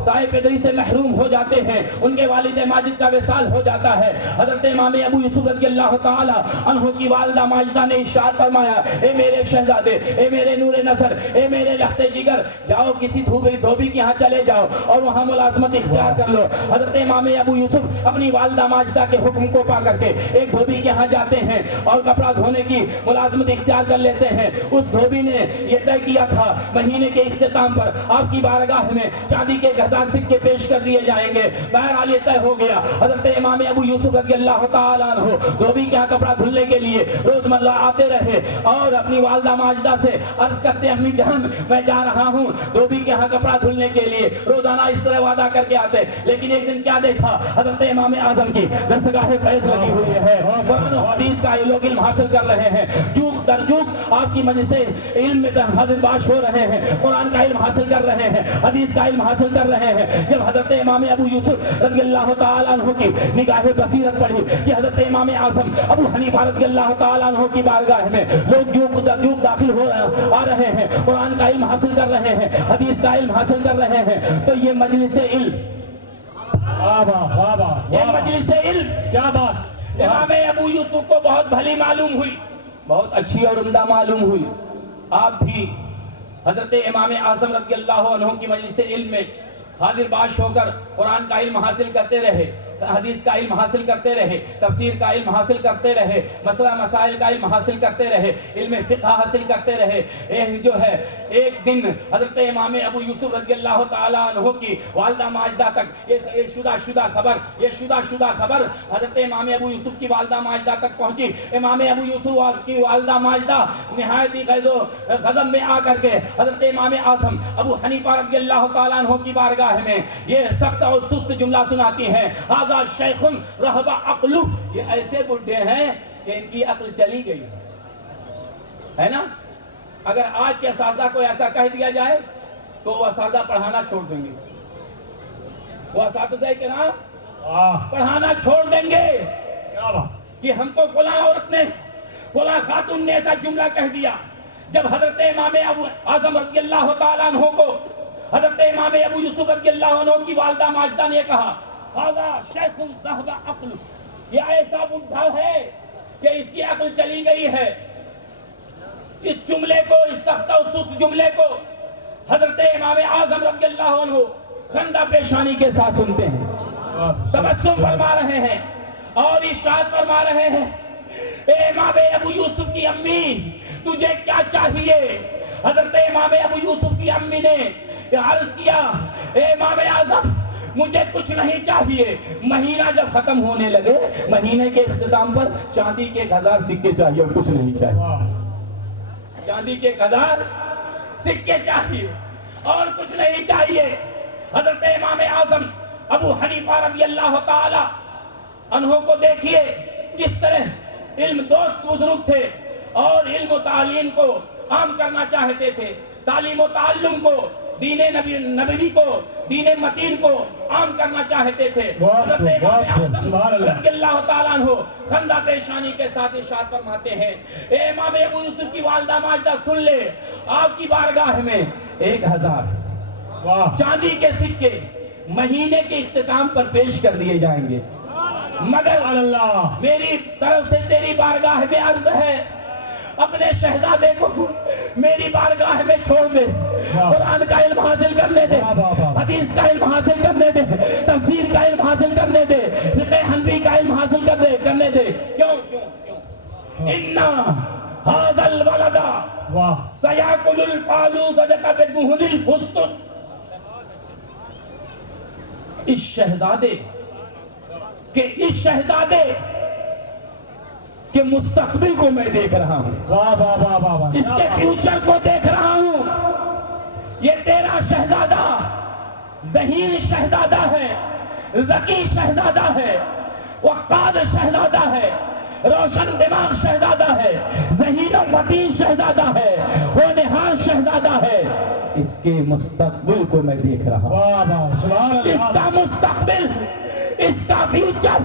سائے پدری سے محروم ہو جاتے ہیں، ان کے والد ماجد کا وصال ہو جاتا ہے۔ حضرت امام ابو یوسف رضی اللہ تعالی عنہ کی والدہ ماجدہ نے ارشاد فرمایا اے میرے شہزادے، اے میرے نور نظر، اے میرے لخت جگر، جاؤ کسی دھوبی کے ہاں چلے جاؤ اور وہاں ملازمت اختیار کر لو۔ حضرت امام ابو یوسف اپنی والدہ ماجدہ کے حکم کو پا کر کے ایک دھوبی کے ہاں جاتے ہیں اور کپڑا دھونے کی ملازمت اختیار کر لیتے ہیں۔ اس دھوبی نے یہ طے کیا تھا مہینے کے اختتام پر آپ کی بارگاہ میں چاندی کے ہزار سکے پیش کر دیے جائیں گے۔ بہرحال یہ طے ہو گیا۔ حضرت امام ابو یوسف رضی اللہ تعالی عنہ دھوبی کے ہاں کپڑا دھلنے کے لیے روزمرہ آتے رہے اور اپنی والدہ ماجدہ سے عرض کرتے امی جان میں جا رہا ہوں دھوبی کے ہاں کپڑا دھلنے کے لیے، روزانہ اس طرح وعدہ کر کے آتے، لیکن ایک دن کیا دیکھا حضرت امام اعظم کی درسگاہ فیض لگی ہوئی ہے، قرآن و حدیث کا لوگ علم حاصل کر رہے ہیں، جوق در جوق آپ کی مجلس علم میں حاضر باش ہو رہے ہیں، قرآن کا علم حاصل کر رہے ہیں، حدیث کا علم حاصل کر رہے ہیں۔ جب حضرت امام ابو یوسف رضی اللہ تعالی عنہ کی نگاہ بصیرت پڑھی کہ حضرت امام اعظم ابو حنیفہ رضی اللہ تعالی عنہ کی بارگاہ میں لوگ جوق در جوق داخل ہو آ رہے ہیں، قرآن کا علم حاصل کر رہے ہیں، حدیث کا علم حاصل کر رہے ہیں، تو یہ مجلس علم، یہ مجلس علم کیا بات امام ابو یوسف کو بہت بھلی معلوم ہوئی، بہت اچھی اور عمدہ معلوم ہوئی۔ آپ بھی حضرت امام اعظم رضی اللہ عنہ کی مجلس علم میں حاضر باش ہو کر قرآن کا علم حاصل کرتے رہے، حدیث کا علم حاصل کرتے رہے، تفسیر کا علم حاصل کرتے رہے، مسئلہ مسائل کا علم حاصل کرتے رہے، علم فقہ حاصل کرتے رہے۔ ایک دن حضرت امام ابو یوسف رضی اللہ تعالیٰ عنہ کی والدہ ماجدہ تک یہ شدہ خبر حضرت امام ابو یوسف کی والدہ ماجدہ تک پہنچی۔ امام ابو یوسف کی والدہ ماجدہ نہایت ہی غضب میں آ کر کے حضرت امام اعظم ابو حنیفہ رضی اللہ تعالیٰ عنہ کی بارگاہ میں یہ سخت اور سست جملہ سناتی ہیں، آغا شیخ رہب عقل، یہ ایسے بڈھے ہیں کہ ان کی عقل چلی گئی ہے نا۔ اگر آج کے اساتذہ کو ایسا کہہ دیا جائے تو وہ اساتذہ پڑھانا چھوڑ دیں گے، وہ اساتذہ کرام پڑھانا چھوڑ دیں گے کہ ہم کو فلاں عورت نے فلاں خاتون نے ایسا جملہ کہہ دیا۔ جب حضرت امام ابو اعظم رضی اللہ تعالیٰ عنہ کو حضرت امام ابو یوسف رضی اللہ عنہ کی والدہ ماجدہ نے کہا ھذا شیخ ذہب عقل، یہ ایسا بڈھا ہے کہ اس کی عقل چلی گئی ہے، اس جملے کو، اس سخت و سست جملے کو حضرت امام اعظم رضی اللہ عنہ خندہ پیشانی کے ساتھ سنتے ہیں، تبسم فرما رہے ہیں اور ارشاد فرما رہے ہیں، اے امام ابو یوسف کی امی تجھے کیا چاہیے؟ حضرت امام ابو یوسف کی امی نے عرض کیا، اے امام اعظم مجھے کچھ نہیں چاہیے، مہینہ جب ختم ہونے لگے مہینے کے اختتام پر چاندی کے 1000 سکے چاہیے اور کچھ نہیں چاہیے، چاندی کے 1000 سکے چاہیے اور کچھ نہیں چاہیے۔ حضرت امام اعظم ابو حنیفہ رضی اللہ تعالی عنہ کو دیکھیے کس طرح علم دوست بزرگ تھے اور علم و تعلیم کو عام کرنا چاہتے تھے، تعلیم و تعلم کو، دین نبوی کو، دین متین کو عام کرنا چاہتے تھے۔ حضرت امام اعظم رضی اللہ تعالیٰ عنہ خندہ پیشانی کے ساتھ ارشاد فرماتے ہیں، اے امام ابو یوسف کی والدہ ماجدہ سن لے، آپ کی بارگاہ میں 1000 چاندی کے سکے مہینے کے اختتام پر پیش کر دیے جائیں گے، مگر میری طرف سے تیری بارگاہ میں عرض ہے اپنے شہزادے کو میری بارگاہ میں چھوڑ دے، قرآن کا علم حاصل کرنے دے، حدیث کا علم حاصل کرنے دے، تفسیر کا علم حاصل کرنے دے، فقہ حنفی کا علم حاصل کرنے دے۔ کیوں اِنَّا هَذَا الْوَلَدَ سَيَأْكُلُ الْفَالُوزَةَ بِدُهْنِ الْفُسْطُطِ، اس شہزادے کہ مستقبل کو میں دیکھ رہا ہوں، اس کے فیوچر کو دیکھ رہا ہوں۔ یہ تیرا شہزادہ ذہین شہزادہ ہے، ذکی شہزادہ ہے، وقاد شہزادہ ہے، روشن دماغ شہزادہ ہے، ذہین و فطین شہزادہ ہے، ہونہار شہزادہ ہے۔ اس کے مستقبل کو میں دیکھ رہا ہوں، اس کا مستقبل، اس کا فیوچر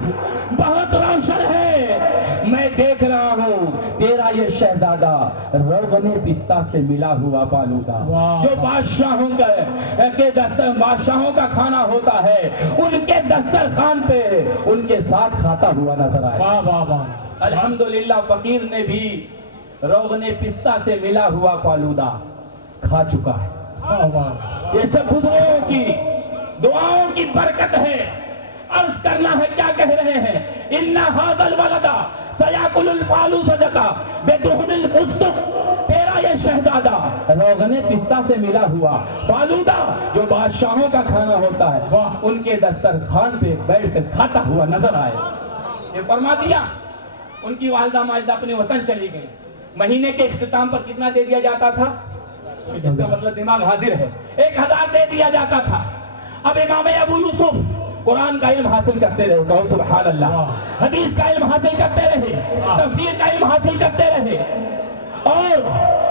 بہت روشن ہے، میں دیکھ رہا ہوں۔ تیرا یہ شہزادہ روغن پستہ سے ملا ہوا پالودا، جو بادشاہوں کا کھانا ہوتا ہے ان کے دسترخوان پہ ان کے ساتھ کھاتا ہوا نظر آئے۔ الحمدللہ فقیر نے بھی روغن پستہ سے ملا ہوا فالودہ کھا چکا ہے۔ یہ سب بزرگوں کی دعاؤں کی برکت ہے۔ عرض کرنا ہے کیا کہہ رہے ہیں، اِنَّ هَذَا الْوَلَدَ سَيَأْكُلُ الْفَالُوزَةَ بِدُهْنِ الْفُسْطُطِ، تیرا یہ شہزادہ روغن پستہ سے ملا ہوا فالودہ جو بادشاہوں کا کھانا ہوتا ہے ان کے دسترخوان پہ بیٹھ کر کھاتا ہوا نظر آئے۔ یہ فرما دیا۔ ان کی والدہ ماجدہ اپنے وطن چلی گئی۔ مہینے کے اختتام پر کتنا دے دیا جاتا تھا؟ جس کا مطلب دماغ حاضر ہے، 1000 دے دیا جاتا تھا۔ اب امام ابو یوسف قرآن کا علم حاصل کرتے رہے، کہو سبحان اللہ، حدیث کا علم حاصل کرتے رہے، تفسیر کا علم حاصل کرتے رہے اور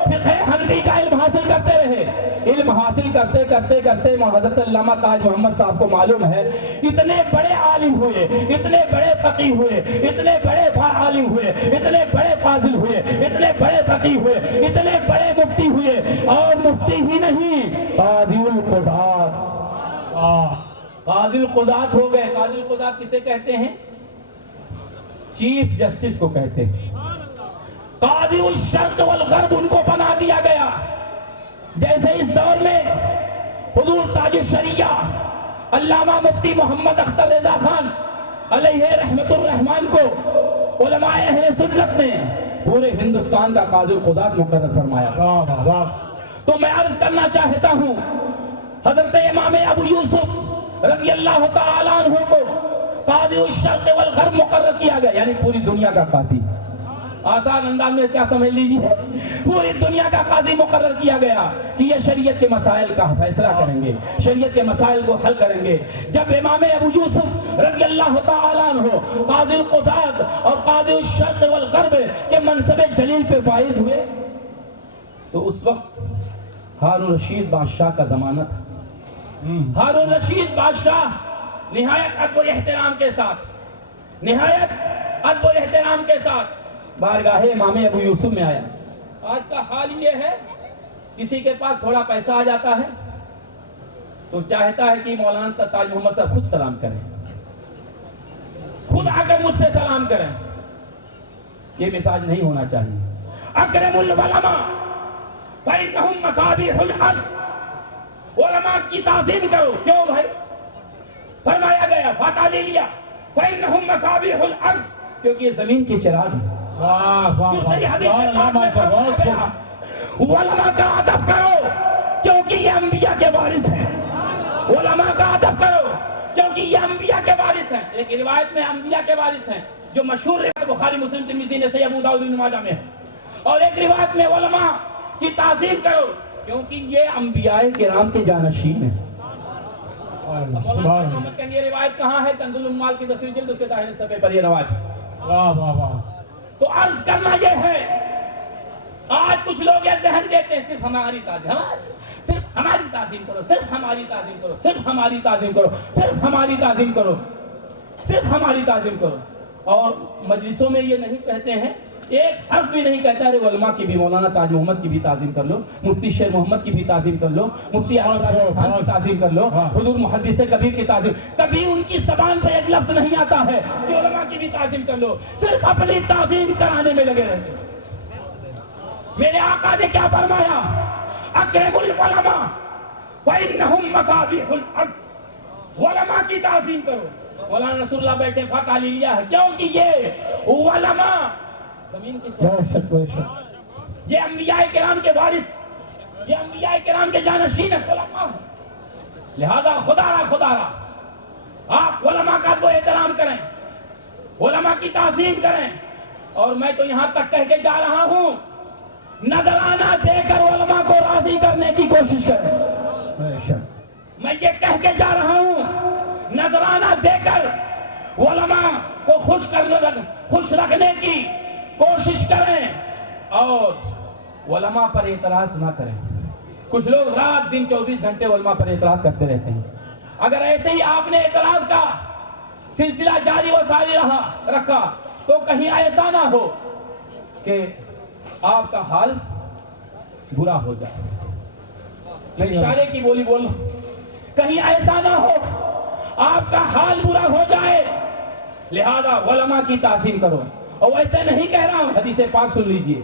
فقہ حنفی کا علم حاصل کرتے رہے۔ علم حاصل کرتے کرتے کرتے حضرت علامہ تاج محمد صاحب کو معلوم ہے اتنے بڑے عالم ہوئے، اتنے بڑے فقیہ ہوئے، اتنے بڑے عالم ہوئے، اتنے بڑے فاضل ہوئے، اتنے بڑے فقیہ ہوئے، اتنے بڑے مفتی ہوئے، اور مفتی ہی نہیں قاضی القضات، قاضی القضات ہو گئے۔ قاضی القضات کسے کہتے ہیں؟ چیف جسٹس کو کہتے ہیں۔ قاضی الشرق والغرب ان کو بنا دیا گیا۔ جیسے اس دور میں حضور تاج الشریعہ علامہ مفتی محمد اختر رضا خان علیہ رحمت الرحمان کو علماء اہل سنت نے پورے ہندوستان کا قاضی القضات مقرر فرمایا، تو میں عرض کرنا چاہتا ہوں حضرت امام ابو یوسف رضی اللہ تعالیٰ عنہ کو قاضی الشرق والغرب مقرر کیا گیا، یعنی پوری دنیا کا قاضی، آسان انداز میں کیا سمجھ لیجیے، پوری دنیا کا قاضی مقرر کیا گیا کہ یہ شریعت کے مسائل کا فیصلہ کریں گے، شریعت کے مسائل کو حل کریں گے۔ جب امام ابو یوسف رضی اللہ تعالیٰ عنہ قاضی القضات اور قاضی الشرق والغرب کے منصب جلیل پہ فائز ہوئے تو اس وقت ہارون رشید بادشاہ کا زمانہ تھا۔ ہارون رشید بادشاہ نہایت ادب و احترام کے ساتھ، نہایت ادب و احترام کے ساتھ بارگاہ امام ابو یوسف میں آیا۔ آج کا حال یہ ہے، کسی کے پاس تھوڑا پیسہ آ جاتا ہے تو چاہتا ہے کہ مولانا تاج محمد صاحب خود سلام کریں، خود آ کر مجھ سے سلام کریں۔ یہ مزاج نہیں ہونا چاہیے۔ اکرم العلماء فإنہم مصابیح الارض، علماء کی تعظیم کرو۔ کیوں بھائی؟ فرمایا گیا فاتح لے لیا فإنہم مصابیح الارض، کیونکہ یہ زمین کی چراغ ہے۔ دوسری حدیث علماء کا ادب کرو کیونکہ یہ انبیاء کے وارث ہیں، علماء کا ادب کرو کیونکہ یہ انبیاء کے وارث ہیں۔ ایک روایت میں انبیاء کے وارث ہیں جو مشہور روایت بخاری مسلم ترمذی نسائی ابو داؤد ابن ماجہ میں ہے، اور ایک روایت میں علماء کی تعظیم کرو کیونکہ یہ انبیاء کرام کے جانشین ہیں۔ مولانا محمد کہیں یہ روایت کہاں ہے؟ کنز الاموال کی 10ویں جلد اس کے داہنے صفحے پر یہ روایت ہے۔ تو عرض کرنا یہ ہے، آج کچھ لوگ یہ ذہن دیتے ہیں صرف ہماری تعظیم، صرف ہماری تعظیم کرو، صرف ہماری تعظیم کرو، صرف ہماری تعظیم کرو، صرف ہماری تعظیم کرو، صرف ہماری تعظیم کرو، اور مجلسوں میں یہ نہیں کہتے ہیں، ایک حرف بھی نہیں کہتا ہے علماء کی بھی، مولانا تاج محمد کی بھی تعظیم کر لو، مفتی شیر محمد کی بھی تعظیم کر لو، مفتی احمد راجستھان کی تعظیم کر لو، حضور محدث کبیر کی تعظیم، کبھی ان کی زبان پہ ایک لفظ نہیں آتا ہے کہ علماء کی بھی تعظیم کر لو، صرف اپنی تعظیم کرانے میں لگے رہتے ہیں۔ میرے آقا نے کیا فرمایا؟ اکرم العلماء فإنہم مصابیح الارض، علماء کی تعظیم کرو۔ مولانا رسول اللہ بیٹھے فاتح لے لیا ہے کیونکہ یہ علماء زمین کی شرف، یہ انبیاء کرام کے وارث، یہ انبیاء کرام کے جانشین علماء ہیں، لہذا خدا را آپ علماء کا تو احترام کریں، علماء کی تعظیم کریں، اور میں تو یہاں تک کہہ کے جا رہا ہوں نذرانہ دے کر علماء کو راضی کرنے کی کوشش کریں۔ میں یہ کہہ کے جا رہا ہوں نذرانہ دے کر علماء کو خوش رکھنے کی کوشش کریں، اور علماء پر اعتراض نہ کریں۔ کچھ لوگ رات دن 24 گھنٹے علماء پر اعتراض کرتے رہتے ہیں۔ اگر ایسے ہی آپ نے اعتراض کا سلسلہ جاری و ساری رکھا تو کہیں ایسا نہ ہو کہ آپ کا حال برا ہو جائے۔ میں اشارے کی بولی بول رہا ہوں، کہیں ایسا نہ ہو آپ کا حال برا ہو جائے، لہذا علماء کی تعظیم کرو۔ اور ویسے نہیں کہہ رہا ہوں، حدیث پاک سن لیجئے،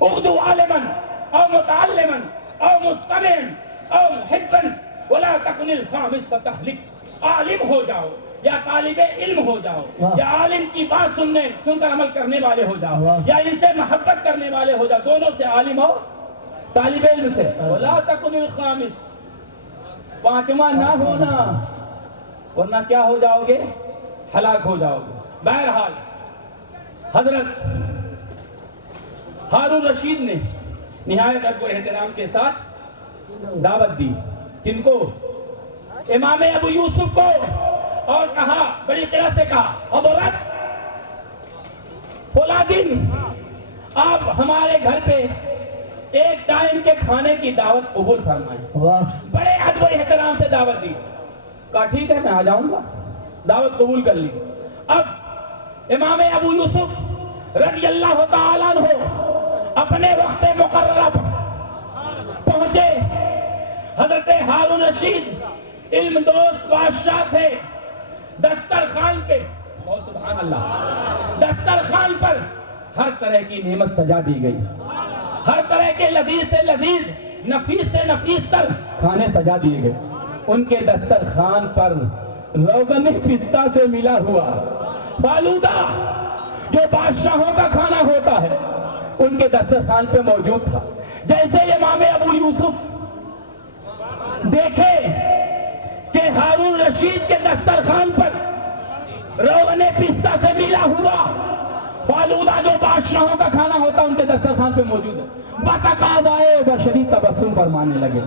اغدو عالماً او متعلماً او مستمعاً او محباً ولا تکن الخامس فتہلک، عالم ہو جاؤ یا طالب علم ہو جاؤ، یا عالم کی بات سن کر عمل کرنے والے ہو جاؤ، یا ان سے محبت کرنے والے ہو جاؤ، دونوں سے، عالم ہو طالب علم سے۔ ولا تکن الخامس، پانچواں نہ ہونا، ورنہ کیا ہو جاؤ گے؟ ہلاک ہو جاؤ گے۔ بہرحال حضرت ہارون رشید نے نہایت ادب و احترام کے ساتھ دعوت دی، کن کو؟ امام ابو یوسف کو، اور کہا، بڑی طرح سے کہا، حضرت فلاں دن آپ ہمارے گھر پہ ایک ٹائم کے کھانے کی دعوت قبول فرمائیں۔ بڑے ادب و احترام سے دعوت دی، کہا ٹھیک ہے میں آ جاؤں گا، دعوت قبول کر لی۔ اب امام ابو یوسف رضی اللہ تعالیٰ عنہ اپنے وقت مقررہ پر پہنچے۔ حضرت ہارون رشید علم دوست بادشاہ تھے، دسترخوان کے، سبحان اللہ، دسترخوان پر ہر طرح کی نعمت سجا دی گئی، ہر طرح کے لذیذ سے لذیذ نفیس سے نفیس تر کھانے سجا دیے گئے. ان کے دسترخوان پر روغن پستہ سے ملا ہوا فالودہ جو بادشاہوں کا کھانا ہوتا ہے ان کے دسترخوان پہ موجود تھا. جیسے امام ابو یوسف دیکھے کہ ہارون رشید کے دسترخوان پر روغن پستہ سے ملا ہوا فالودہ جو بادشاہوں کا کھانا ہوتا ان کے دسترخوان پہ موجود ہے, بتقاضائے بشری تبسم فرمانے لگے,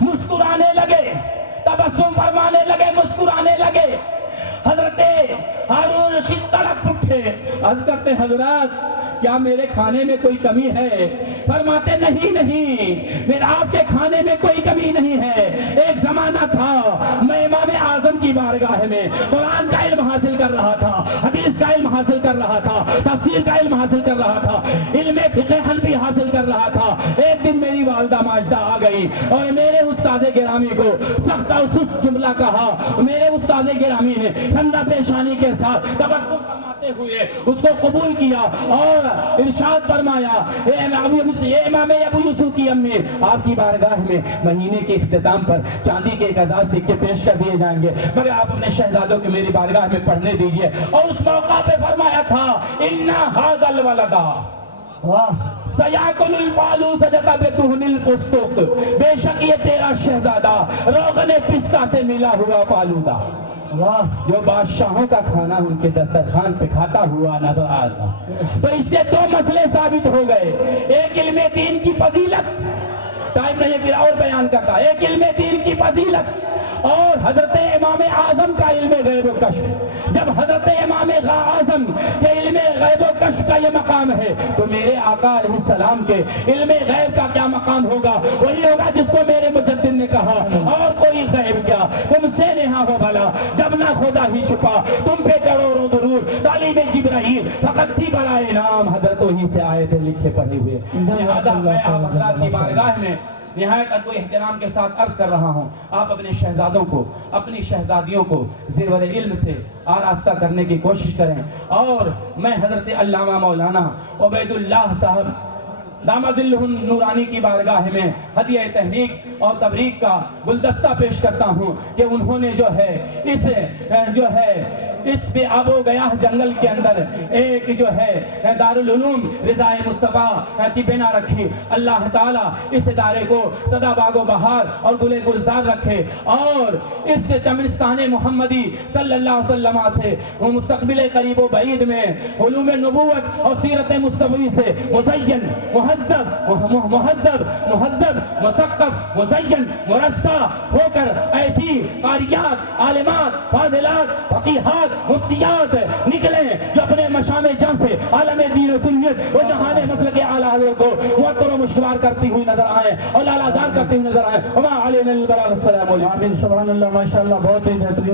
مسکرانے لگے, تبسم فرمانے لگے, مسکرانے لگے. حضرت ہارون رشید تڑپ اٹھے, عرض کرتے حضرات کیا میرے کھانے میں کوئی کمی ہے؟ فرماتے نہیں میرا آپ کے کھانے میں کوئی کمی نہیں ہے. ایک زمانہ تھا میں امام اعظم کی بارگاہ میں قرآن کا علم حاصل کر رہا تھا, حدیث کا علم حاصل کر رہا تھا, تفسیر کا علم حاصل کر رہا تھا, علم فقہ حنفی حاصل کر رہا تھا. ایک دن میری والدہ ماجدہ آ گئی اور میرے استاد گرامی کو سخت اور سست جملہ کہا. میرے استاد گرامی نے ٹھنڈا پیشانی کے ساتھ تبسم فرماتے ہوئے اس کو قبول کیا اور ارشاد فرمایا اے امام ابو یوسف کی امی, آپ کی بارگاہ میں مہینے کے اختتام پر چاندی کے 1000 سکے پیش کر دیے جائیں گے, مگر آپ اپنے شہزادوں کے میری بارگاہ میں پڑھنے دیجئے. اور اس موقع پہ فرمایا تھا اِنَّا هَذَا الْوَلَدَ سَيَأْكُلُ الْفَالُوسَ جَتَا بِدُهْنِ الْفُسْتُقِ, بے شک یہ تیرا شہزادہ روغن پستہ سے ملا ہوا فالودہ جو بادشاہوں کا کھانا ان کے دسترخوان پہ کھاتا ہوا نظر آتا. تو اس سے 2 مسئلے ثابت ہو گئے. ایک علم دین کی فضیلت, ٹائم نہیں پھر اور بیان کرتا, ایک علم دین کی فضیلت اور حضرت امام اعظم کا علم غیب و کشف. جب حضرت امام اعظم کے علم غیب و کشف کا یہ مقام ہے تو میرے آقا علیہ السلام کے علم غیب کا کیا مقام ہوگا؟ وہی ہوگا جس کو میرے مجدد نے کہا اور کوئی غیب کیا, تم سے نہا ہو بھلا جب نہ خدا ہی چھپا, تم پہ کروڑوں درود تعلیم جبرائیل فقط تھی برائے نام, حضرت وہی سے آئے تھے لکھے پڑھے ہوئے. لہذا میں آپ حضرات کی بارگاہ میں نہایت ادب و احترام کے ساتھ عرض کر رہا ہوں, آپ اپنے شہزادوں کو, اپنی شہزادیوں کو زیور علم سے آراستہ کرنے کی کوشش کریں. اور میں حضرت علامہ مولانا عبید اللہ صاحب دامت ظلہ نورانی کی بارگاہ میں ہدیہ تہنیک اور تبریک کا گلدستہ پیش کرتا ہوں کہ انہوں نے اس پہ آب و گیاہ جنگل کے اندر ایک دارالعلوم رضا مصطفیٰ کی بنا رکھی. اللہ تعالیٰ اس ادارے کو سدا باغ و بہار اور گل گلزار رکھے اور اس چمنستان محمدی صلی اللہ علیہ وسلم سے مستقبل قریب و بعید میں علوم نبوت اور سیرت مصطفی سے مزین مہذب مثقف مزین مرصع ہو کر ایسی قاریات, عالمات, فاضلات, فقیہات, مفتیات نکلیں جو اپنے مشام جان سے عالم دین و سنت و جہان مسلک اعلیٰ حضرت کو معطر و مشکوار کرتی ہوئی نظر آئیں اور لالازار کرتی ہوئی نظر آئیں. وما علینا البلاغ. السلام علیکم. سبحان اللہ, ماشاءاللہ, بہت ہی بہترین.